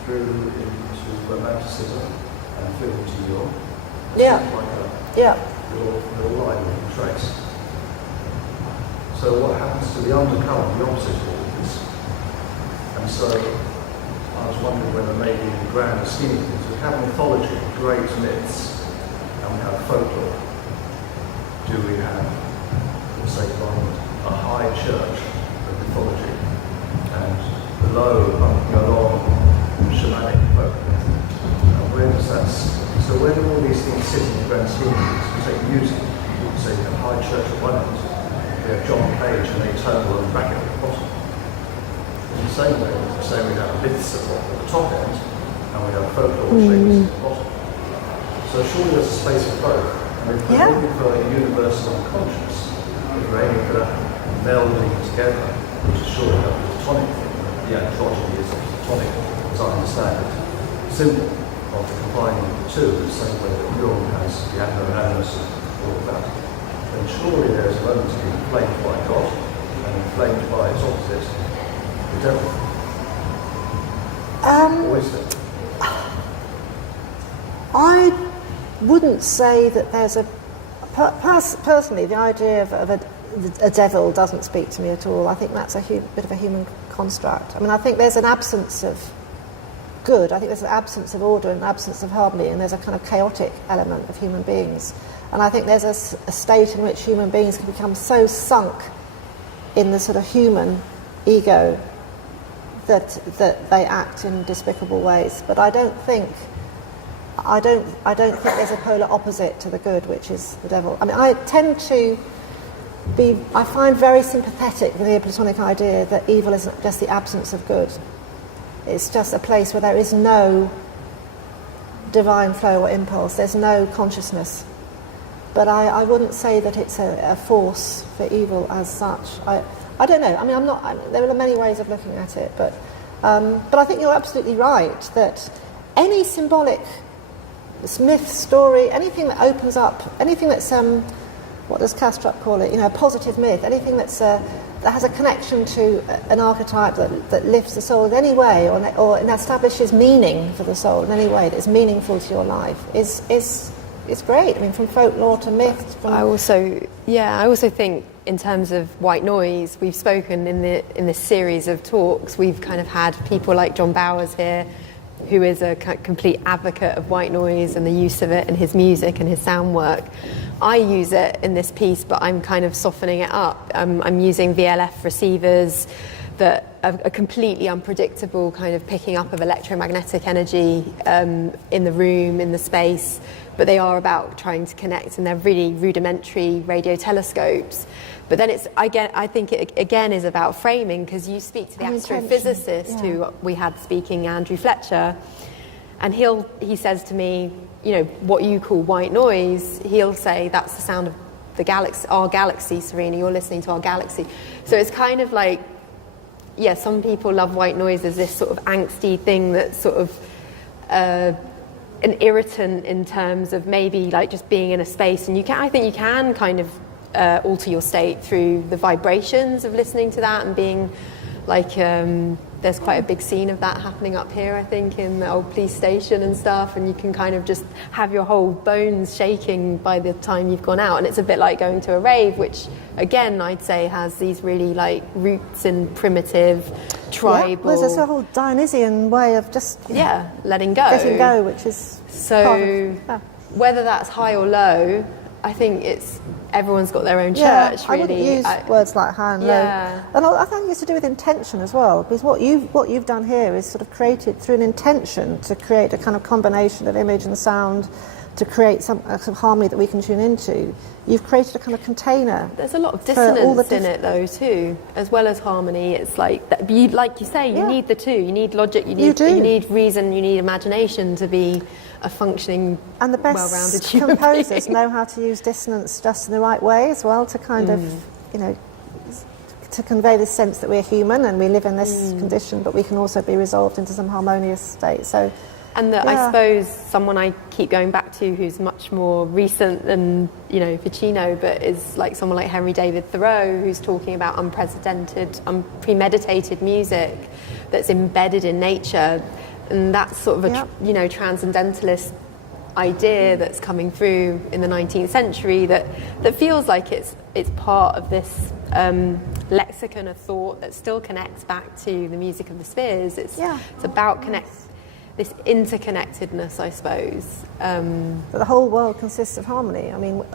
through into Romanticism, and through into Europe, Yeah. like a Yeah. little line we can trace. So what happens to the undercurrent, the opposite of all this? And so I was wondering whether maybe in the grander scheme of things, we have mythology, great myths, and we have folklore. Do we have, for the sake of argument, a high church of mythology, and below, bumping along, shamanic folk? And where does that, so where do all these things sit in the grand scheme of things? We take music, we say a high church at one end, we have John Cage and atonal and bracket at the bottom. In the same way, we say we have myths at the top end, and we have folklore shapes at the bottom. So surely there's a space for both. And if we're looking for a universal unconscious, if we're aiming for that melding together, which is surely a platonic thing, the androgyny is a platonic, as I understand it, symbol of combining the two, the same way that Jung has the animal and animus and all of that. Then surely there is a moment to be inflamed by God and inflamed by its opposite, the devil. Or is there? I wouldn't say that there's a... personally, the idea of a devil doesn't speak to me at all. I think that's a bit of a human construct. I mean, I think there's an absence of good. I think there's an absence of order and an absence of harmony, and there's a kind of chaotic element of human beings. And I think there's a state in which human beings can become so sunk in the sort of human ego that they act in despicable ways. But I don't think there's a polar opposite to the good, which is the devil. I mean, I find very sympathetic the Neoplatonic idea that evil is just the absence of good. It's just a place where there is no divine flow or impulse. There's no consciousness. But I wouldn't say that it's a force for evil as such. I don't know. I mean, there are many ways of looking at it, but I think you're absolutely right that any symbolic myth, story, anything that opens up, anything that's what does Kastrup call it? You know, a positive myth, anything that has a connection to an archetype that lifts the soul in any way, or establishes meaning for the soul in any way that's meaningful to your life is great. I mean, from folklore to myth. I also think in terms of white noise, we've spoken in this series of talks. We've kind of had people like John Bowers here, who is a complete advocate of white noise and the use of it in his music and his sound work. I use it in this piece, but I'm kind of softening it up. I'm using VLF receivers that are a completely unpredictable kind of picking up of electromagnetic energy in the room, in the space, but they are about trying to connect, and they're really rudimentary radio telescopes. But then I think it again is about framing, because you speak to the astrophysicist who we had speaking, Andrew Fletcher, and he says to me, you know, what you call white noise, he'll say that's the sound of the galaxy, our galaxy, Serena, you're listening to our galaxy. So it's kind of like, some people love white noise as this sort of angsty thing that sort of an irritant in terms of maybe like just being in a space, and I think you can kind of alter your state through the vibrations of listening to that and being like, there's quite a big scene of that happening up here, I think, in the old police station and stuff, and you can kind of just have your whole bones shaking by the time you've gone out, and it's a bit like going to a rave, which again I'd say has these really like roots in primitive, tribal... Yeah, there's a whole Dionysian way of just letting go, which is so whether that's high or low, I think everyone's got their own church, really. I wouldn't use words like high and low. And I think it's to do with intention as well, because what you've done here is sort of created through an intention to create a kind of combination of image and sound to create some harmony that we can tune into. You've created a kind of container. There's a lot of dissonance in it, though, too, as well as harmony. It's like like you say, you need the two. You need logic. You need reason. You need imagination to be a functioning, and the best well-rounded human composers being. know how to use dissonance just in the right way as well to kind of, to convey this sense that we're human and we live in this condition, but we can also be resolved into some harmonious state. So, and I suppose someone I keep going back to who's much more recent than Pacino, but is like someone like Henry David Thoreau, who's talking about unprecedented, unpremeditated music that's embedded in nature. And that's sort of a transcendentalist idea that's coming through in the 19th century that feels like it's part of this lexicon of thought that still connects back to the music of the spheres. It's about this interconnectedness, I suppose. But the whole world consists of harmony. I mean,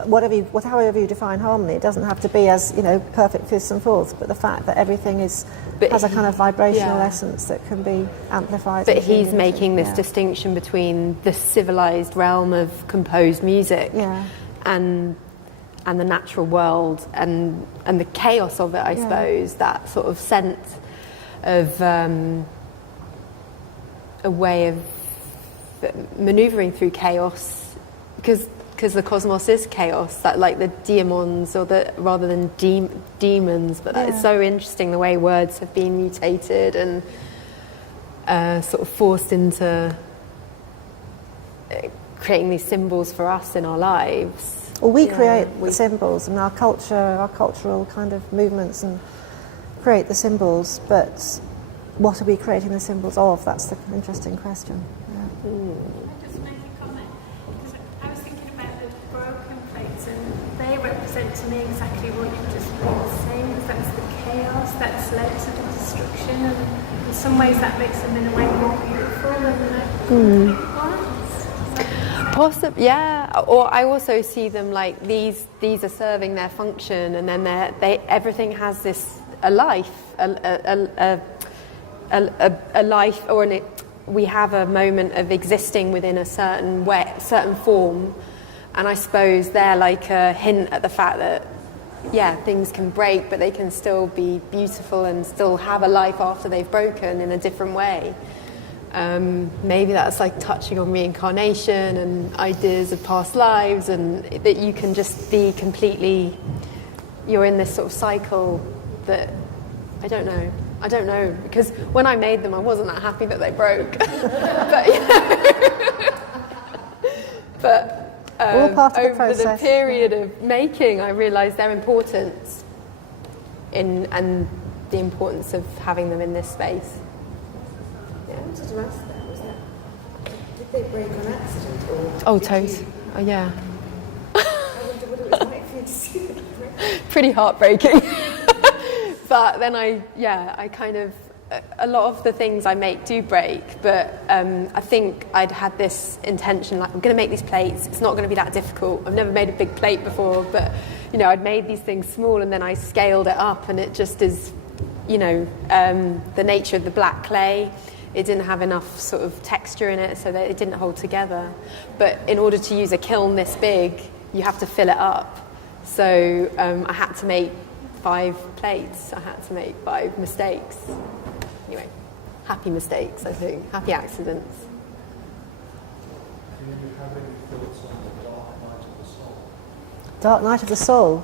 however you define harmony, it doesn't have to be as perfect fifths and fourths, but the fact that everything has a kind of vibrational essence that can be amplified. But he's making this distinction between the civilized realm of composed music and the natural world and the chaos of it, I suppose. That sort of sense of a way of manoeuvring through chaos, because the cosmos is chaos, that like the daemons, rather than demons. But that is so interesting, the way words have been mutated and sort of forced into creating these symbols for us in our lives. Well, we create the symbols, and our cultural kind of movements and create the symbols, but what are we creating the symbols of? That's the interesting question. Can I just make a comment? Because I was thinking about the broken plates, and they represent to me exactly what you've just been saying, because that's the chaos that's led to the destruction, and in some ways that makes them in a way more beautiful than the big ones. Possibly, yeah. Or I also see them like these are serving their function, and then everything has a life, a life, or we have a moment of existing within a certain form, and I suppose they're like a hint at the fact that things can break, but they can still be beautiful and still have a life after they've broken in a different way. Maybe that's like touching on reincarnation and ideas of past lives, and that you can just be completely, you're in this sort of cycle that I don't know, because when I made them I wasn't that happy that they broke. But all part of the over process. the period of making, I realised their importance and the importance of having them in this space. I wanted to ask that, did they break on accident, or... Oh, toes. Oh, yeah. I wonder what it was like for you to see them break. Pretty heartbreaking. But then I kind of, a lot of the things I make do break, but I think I'd had this intention, like, I'm going to make these plates, it's not going to be that difficult. I've never made a big plate before, but, I'd made these things small, and then I scaled it up, and it just is, the nature of the black clay. It didn't have enough sort of texture in it, so that it didn't hold together. But in order to use a kiln this big, you have to fill it up. So I had to make 5 plates. I had to make 5 mistakes. Anyway, happy mistakes, I think. Happy accidents. Do you have any thoughts on the dark night of the soul? Dark night of the soul.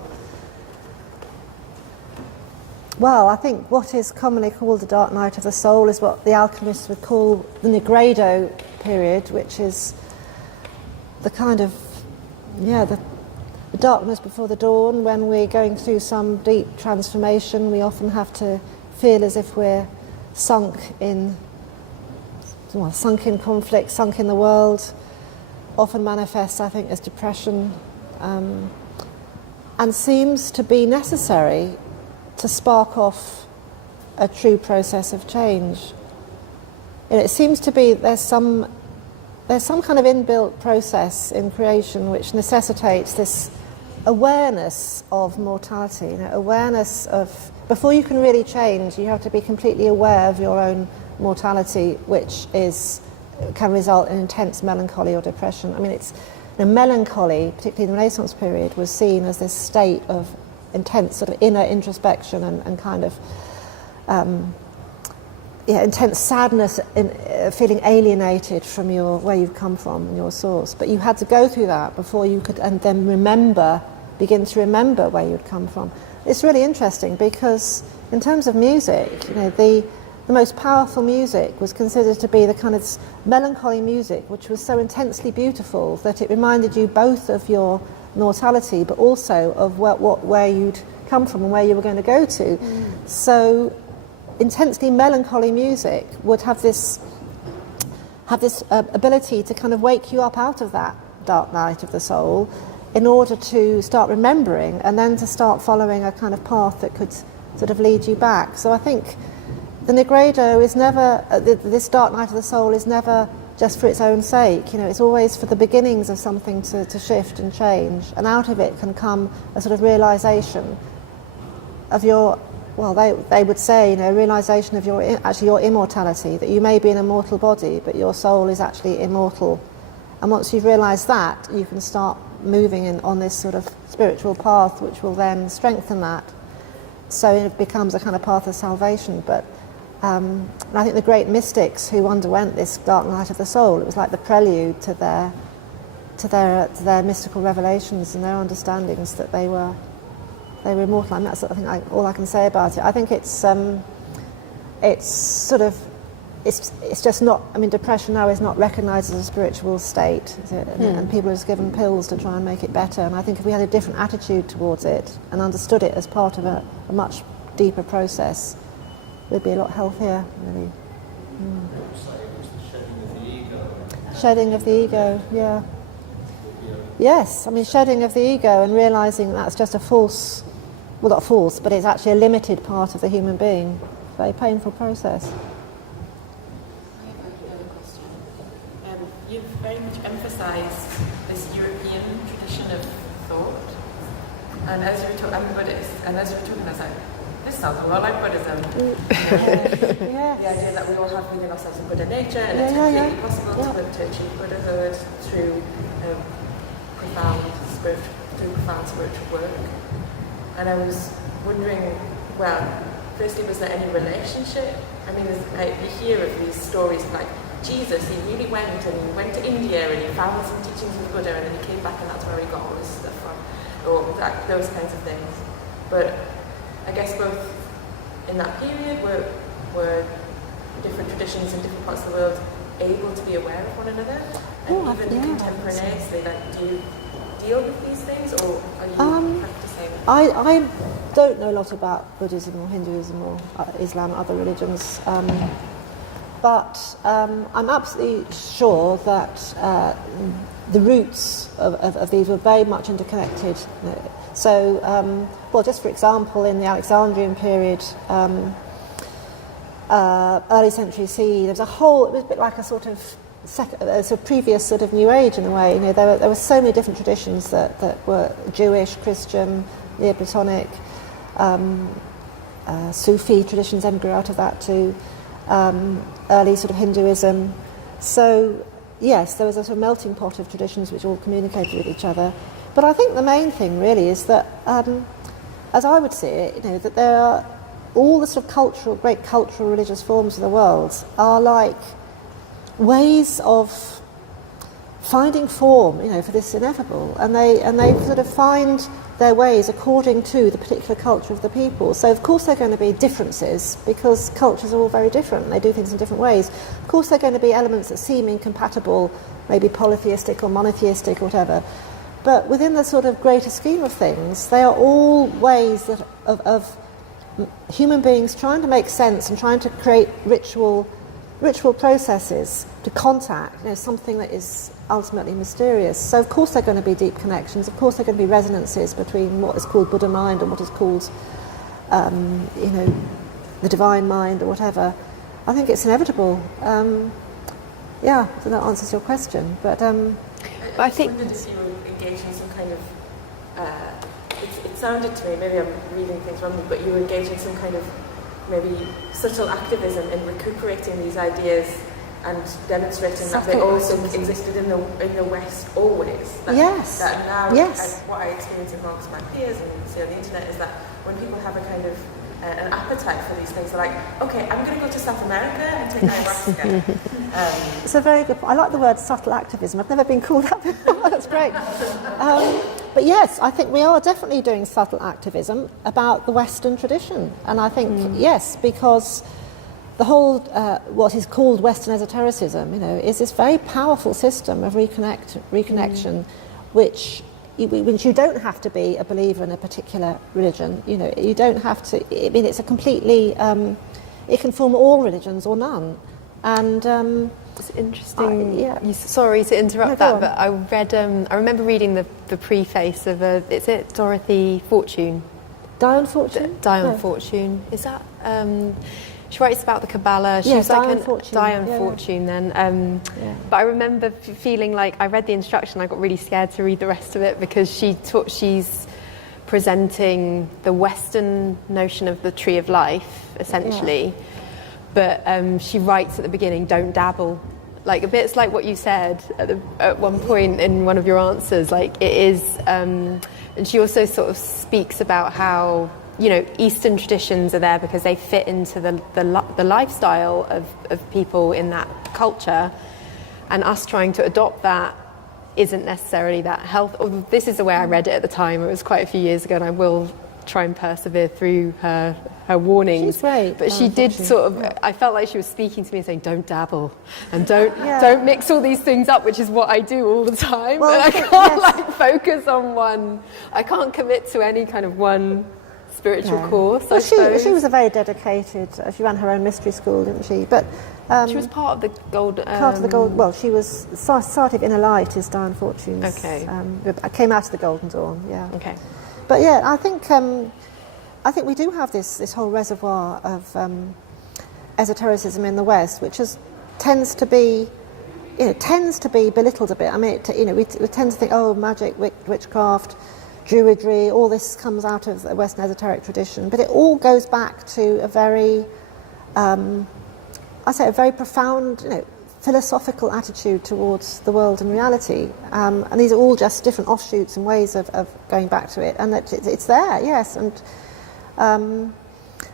Well, I think what is commonly called the dark night of the soul is what the alchemists would call the Negredo period, which is the kind of, the darkness before the dawn. When we're going through some deep transformation, we often have to feel as if we're sunk in conflict, sunk in the world. Often manifests, I think, as depression, and seems to be necessary to spark off a true process of change. It seems to be there's some kind of inbuilt process in creation which necessitates this awareness of mortality, awareness of, before you can really change, you have to be completely aware of your own mortality, which can result in intense melancholy or depression. I mean, melancholy, particularly in the Renaissance period, was seen as this state of intense sort of inner introspection and kind of intense sadness, feeling alienated from where you've come from and your source. But you had to go through that before you could, and then begin to remember where you'd come from. It's really interesting because in terms of music, the most powerful music was considered to be the kind of melancholy music, which was so intensely beautiful that it reminded you both of your mortality, but also of where you'd come from and where you were going to go to. So intensely melancholy music would have this ability to kind of wake you up out of that dark night of the soul in order to start remembering and then to start following a kind of path that could sort of lead you back. So I think the Nigredo is never, this dark night of the soul is never just for its own sake. It's always for the beginnings of something to shift and change, and out of it can come a sort of realization of your, they would say, realization of your immortality, that you may be in a mortal body, but your soul is actually immortal. And once you've realized that, you can start moving on this sort of spiritual path, which will then strengthen that. So it becomes a kind of path of salvation. But and I think the great mystics who underwent this dark night of the soul, it was like the prelude to their mystical revelations and their understandings that they were immortal. And that's all I can say about it. I think it's just not. I mean, depression now is not recognised as a spiritual state, is it? And people are just given pills to try and make it better. And I think if we had a different attitude towards it and understood it as part of a much deeper process, we'd be a lot healthier, really. Shedding of the ego, yeah. Yes, I mean, shedding of the ego and realising that's just a false, well, not false, but it's actually a limited part of the human being. Very painful process. I have another question. You've very much emphasised this European tradition of thought, and as you were talking, I'm Buddhist, and as you were talking, I was like, this sounds a lot like Buddhism. Yeah. The idea that we all have within ourselves a Buddha nature, and it's completely possible to achieve Buddhahood through profound spiritual work. And I was wondering, firstly, was there any relationship? I mean, you hear of these stories of like Jesus, he really went to India and he found some teachings of Buddha, and then he came back and that's where he got all this stuff from, or those kinds of things. But I guess both in that period were different traditions in different parts of the world able to be aware of one another, and even contemporaneously, do you deal with these things, or are you practicing? I don't know a lot about Buddhism or Hinduism or Islam or other religions, but I'm absolutely sure that the roots of these were very much interconnected. So, just for example, in the Alexandrian period, early century CE, there was it was a bit like a sort of previous sort of New Age in a way. There were so many different traditions that were Jewish, Christian, Neoplatonic, Sufi traditions then grew out of that too, early sort of Hinduism. So, yes, there was a sort of melting pot of traditions which all communicated with each other. But I think the main thing really is that, as I would see it, that there are all the sort of great cultural religious forms of the world are like ways of finding form, for this ineffable, and they sort of find their ways according to the particular culture of the people. So of course there are going to be differences because cultures are all very different and they do things in different ways. Of course there are going to be elements that seem incompatible, maybe polytheistic or monotheistic or whatever. But within the sort of greater scheme of things, they are all ways that of human beings trying to make sense and trying to create ritual processes to contact, something that is ultimately mysterious. So of course there are going to be deep connections. Of course there are going to be resonances between what is called Buddha mind and what is called, the divine mind or whatever. I think it's inevitable. So that answers your question. But I think wondered if you were engaged in some kind of. It sounded to me, maybe I'm reading things wrongly, but you were engaged in some kind of maybe subtle activism in recuperating these ideas and demonstrating that they also existed in the West always. That now, what I experience amongst my peers and see on the internet is that when people have a kind of an appetite for these things, they're like, okay, I'm going to go to South America and take ayahuasca. It's a very good point. I like the word subtle activism. I've never been called that before. That's great. But yes, I think we are definitely doing subtle activism about the Western tradition. And I think, yes, because the whole, what is called Western esotericism, is this very powerful system of reconnection, which you don't have to be a believer in a particular religion. You don't have to. I mean, it's a completely. It can form all religions or none, and it's interesting. Sorry to interrupt that, but I read. I remember reading the preface of is it Dorothy Fortune? Diane Fortune. Diane Fortune. Is that? She writes about the Kabbalah. She was Diane like Fortune. Diane Fortune then. But I remember feeling like I read the introduction. I got really scared to read the rest of it because she's presenting the Western notion of the tree of life, essentially. But she writes at the beginning, "Don't dabble." Like a bit, it's like what you said at one point in one of your answers. Like it is, and she also sort of speaks about how. Eastern traditions are there because they fit into the lifestyle of people in that culture, and us trying to adopt that isn't necessarily that health. This is the way I read it at the time. It was quite a few years ago, and I will try and persevere through her warnings. She's great, but she did sort of. I felt like she was speaking to me and saying, "Don't dabble, and don't mix all these things up," which is what I do all the time. Well, and I can't focus on one. I can't commit to any kind of one spiritual course. Well, I suppose. She was a very dedicated. She ran her own mystery school, didn't she? But she was part of the gold. Part of the gold. Well, she was started Inner Light is Diane Fortune's. Okay. I came out of the Golden Dawn. Yeah. Okay. But I think we do have this whole reservoir of esotericism in the West, which tends to be belittled a bit. I mean, we tend to think, magic, witchcraft, Druidry, all this comes out of the Western esoteric tradition, but it all goes back to a very, a very profound, philosophical attitude towards the world and reality. And these are all just different offshoots and ways of going back to it, and it's there, yes. And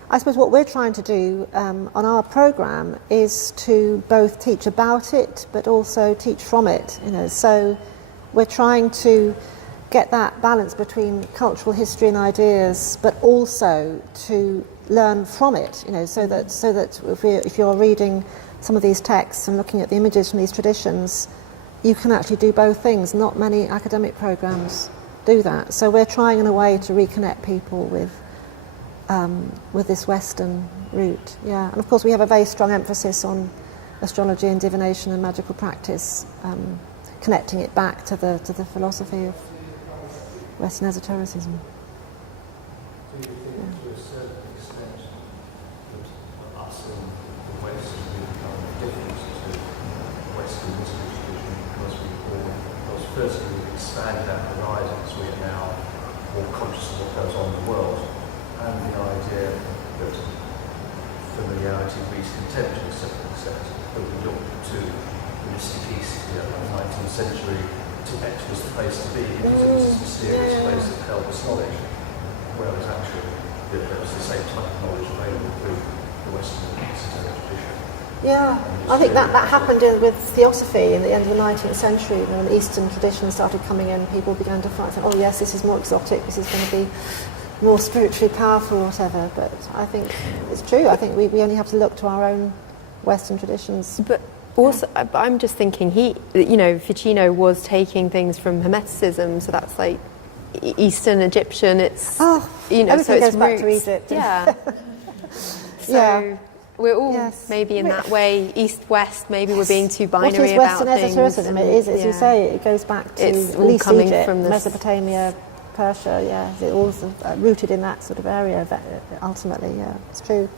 I suppose what we're trying to do on our programme is to both teach about it, but also teach from it. So we're trying to get that balance between cultural history and ideas, but also to learn from it. So that if you're reading some of these texts and looking at the images from these traditions, you can actually do both things. Not many academic programs do that. So we're trying in a way to reconnect people with this Western route. Yeah, and of course we have a very strong emphasis on astrology and divination and magical practice, connecting it back to the philosophy of Western esotericism. Do you think to a certain extent that us in the West have become different to Western mystery tradition because firstly we've expanded our horizons, we are now more conscious of what goes on in the world, and the idea that familiarity breeds contempt to a certain extent, that we look to the mystic East here in the 19th century. Tibet was the place to be because it was this mysterious place that held us knowledge, whereas actually there was the same type of knowledge available through the Western esoteric tradition. Yeah, I think that happened with theosophy in the end of the 19th century. When Eastern traditions started coming in, people began to find, oh yes, this is more exotic, this is going to be more spiritually powerful or whatever. But I think it's true. I think we only have to look to our own Western traditions. But also, I'm just thinking, Pacino was taking things from Hermeticism, so that's like Eastern Egyptian. It's everything so it's goes back to roots. Egypt. Yeah. So Yeah. we're all maybe in that way, East-West. Maybe we're being too binary what is about Western things. esotericism? It is, as you say, it goes back to It's at all least coming Egypt, from this- Mesopotamia, Persia. Yeah, it's all rooted in that sort of area. Ultimately, yeah, it's true.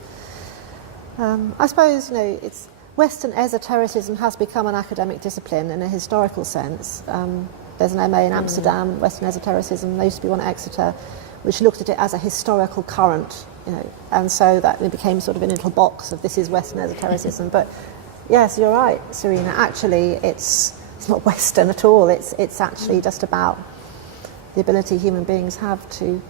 I suppose it's Western esotericism has become an academic discipline in a historical sense. There's an MA in Amsterdam, Western esotericism. There used to be one at Exeter, which looked at it as a historical current, and so that it became sort of a little box of this is Western esotericism. But yes, you're right, Serena. Actually, it's not Western at all. It's actually just about the ability human beings have to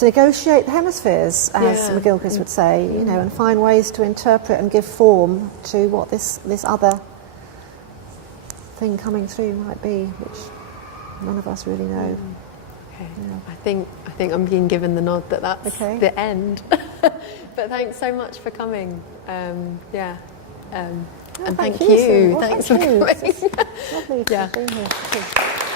negotiate the hemispheres, as McGilchrist would say, and find ways to interpret and give form to what this other thing coming through might be, which none of us really know. Okay. Yeah. I think I'm being given the nod that's the end. But thanks so much for coming. And thank you. Well, Thanks for coming. It's lovely to be here.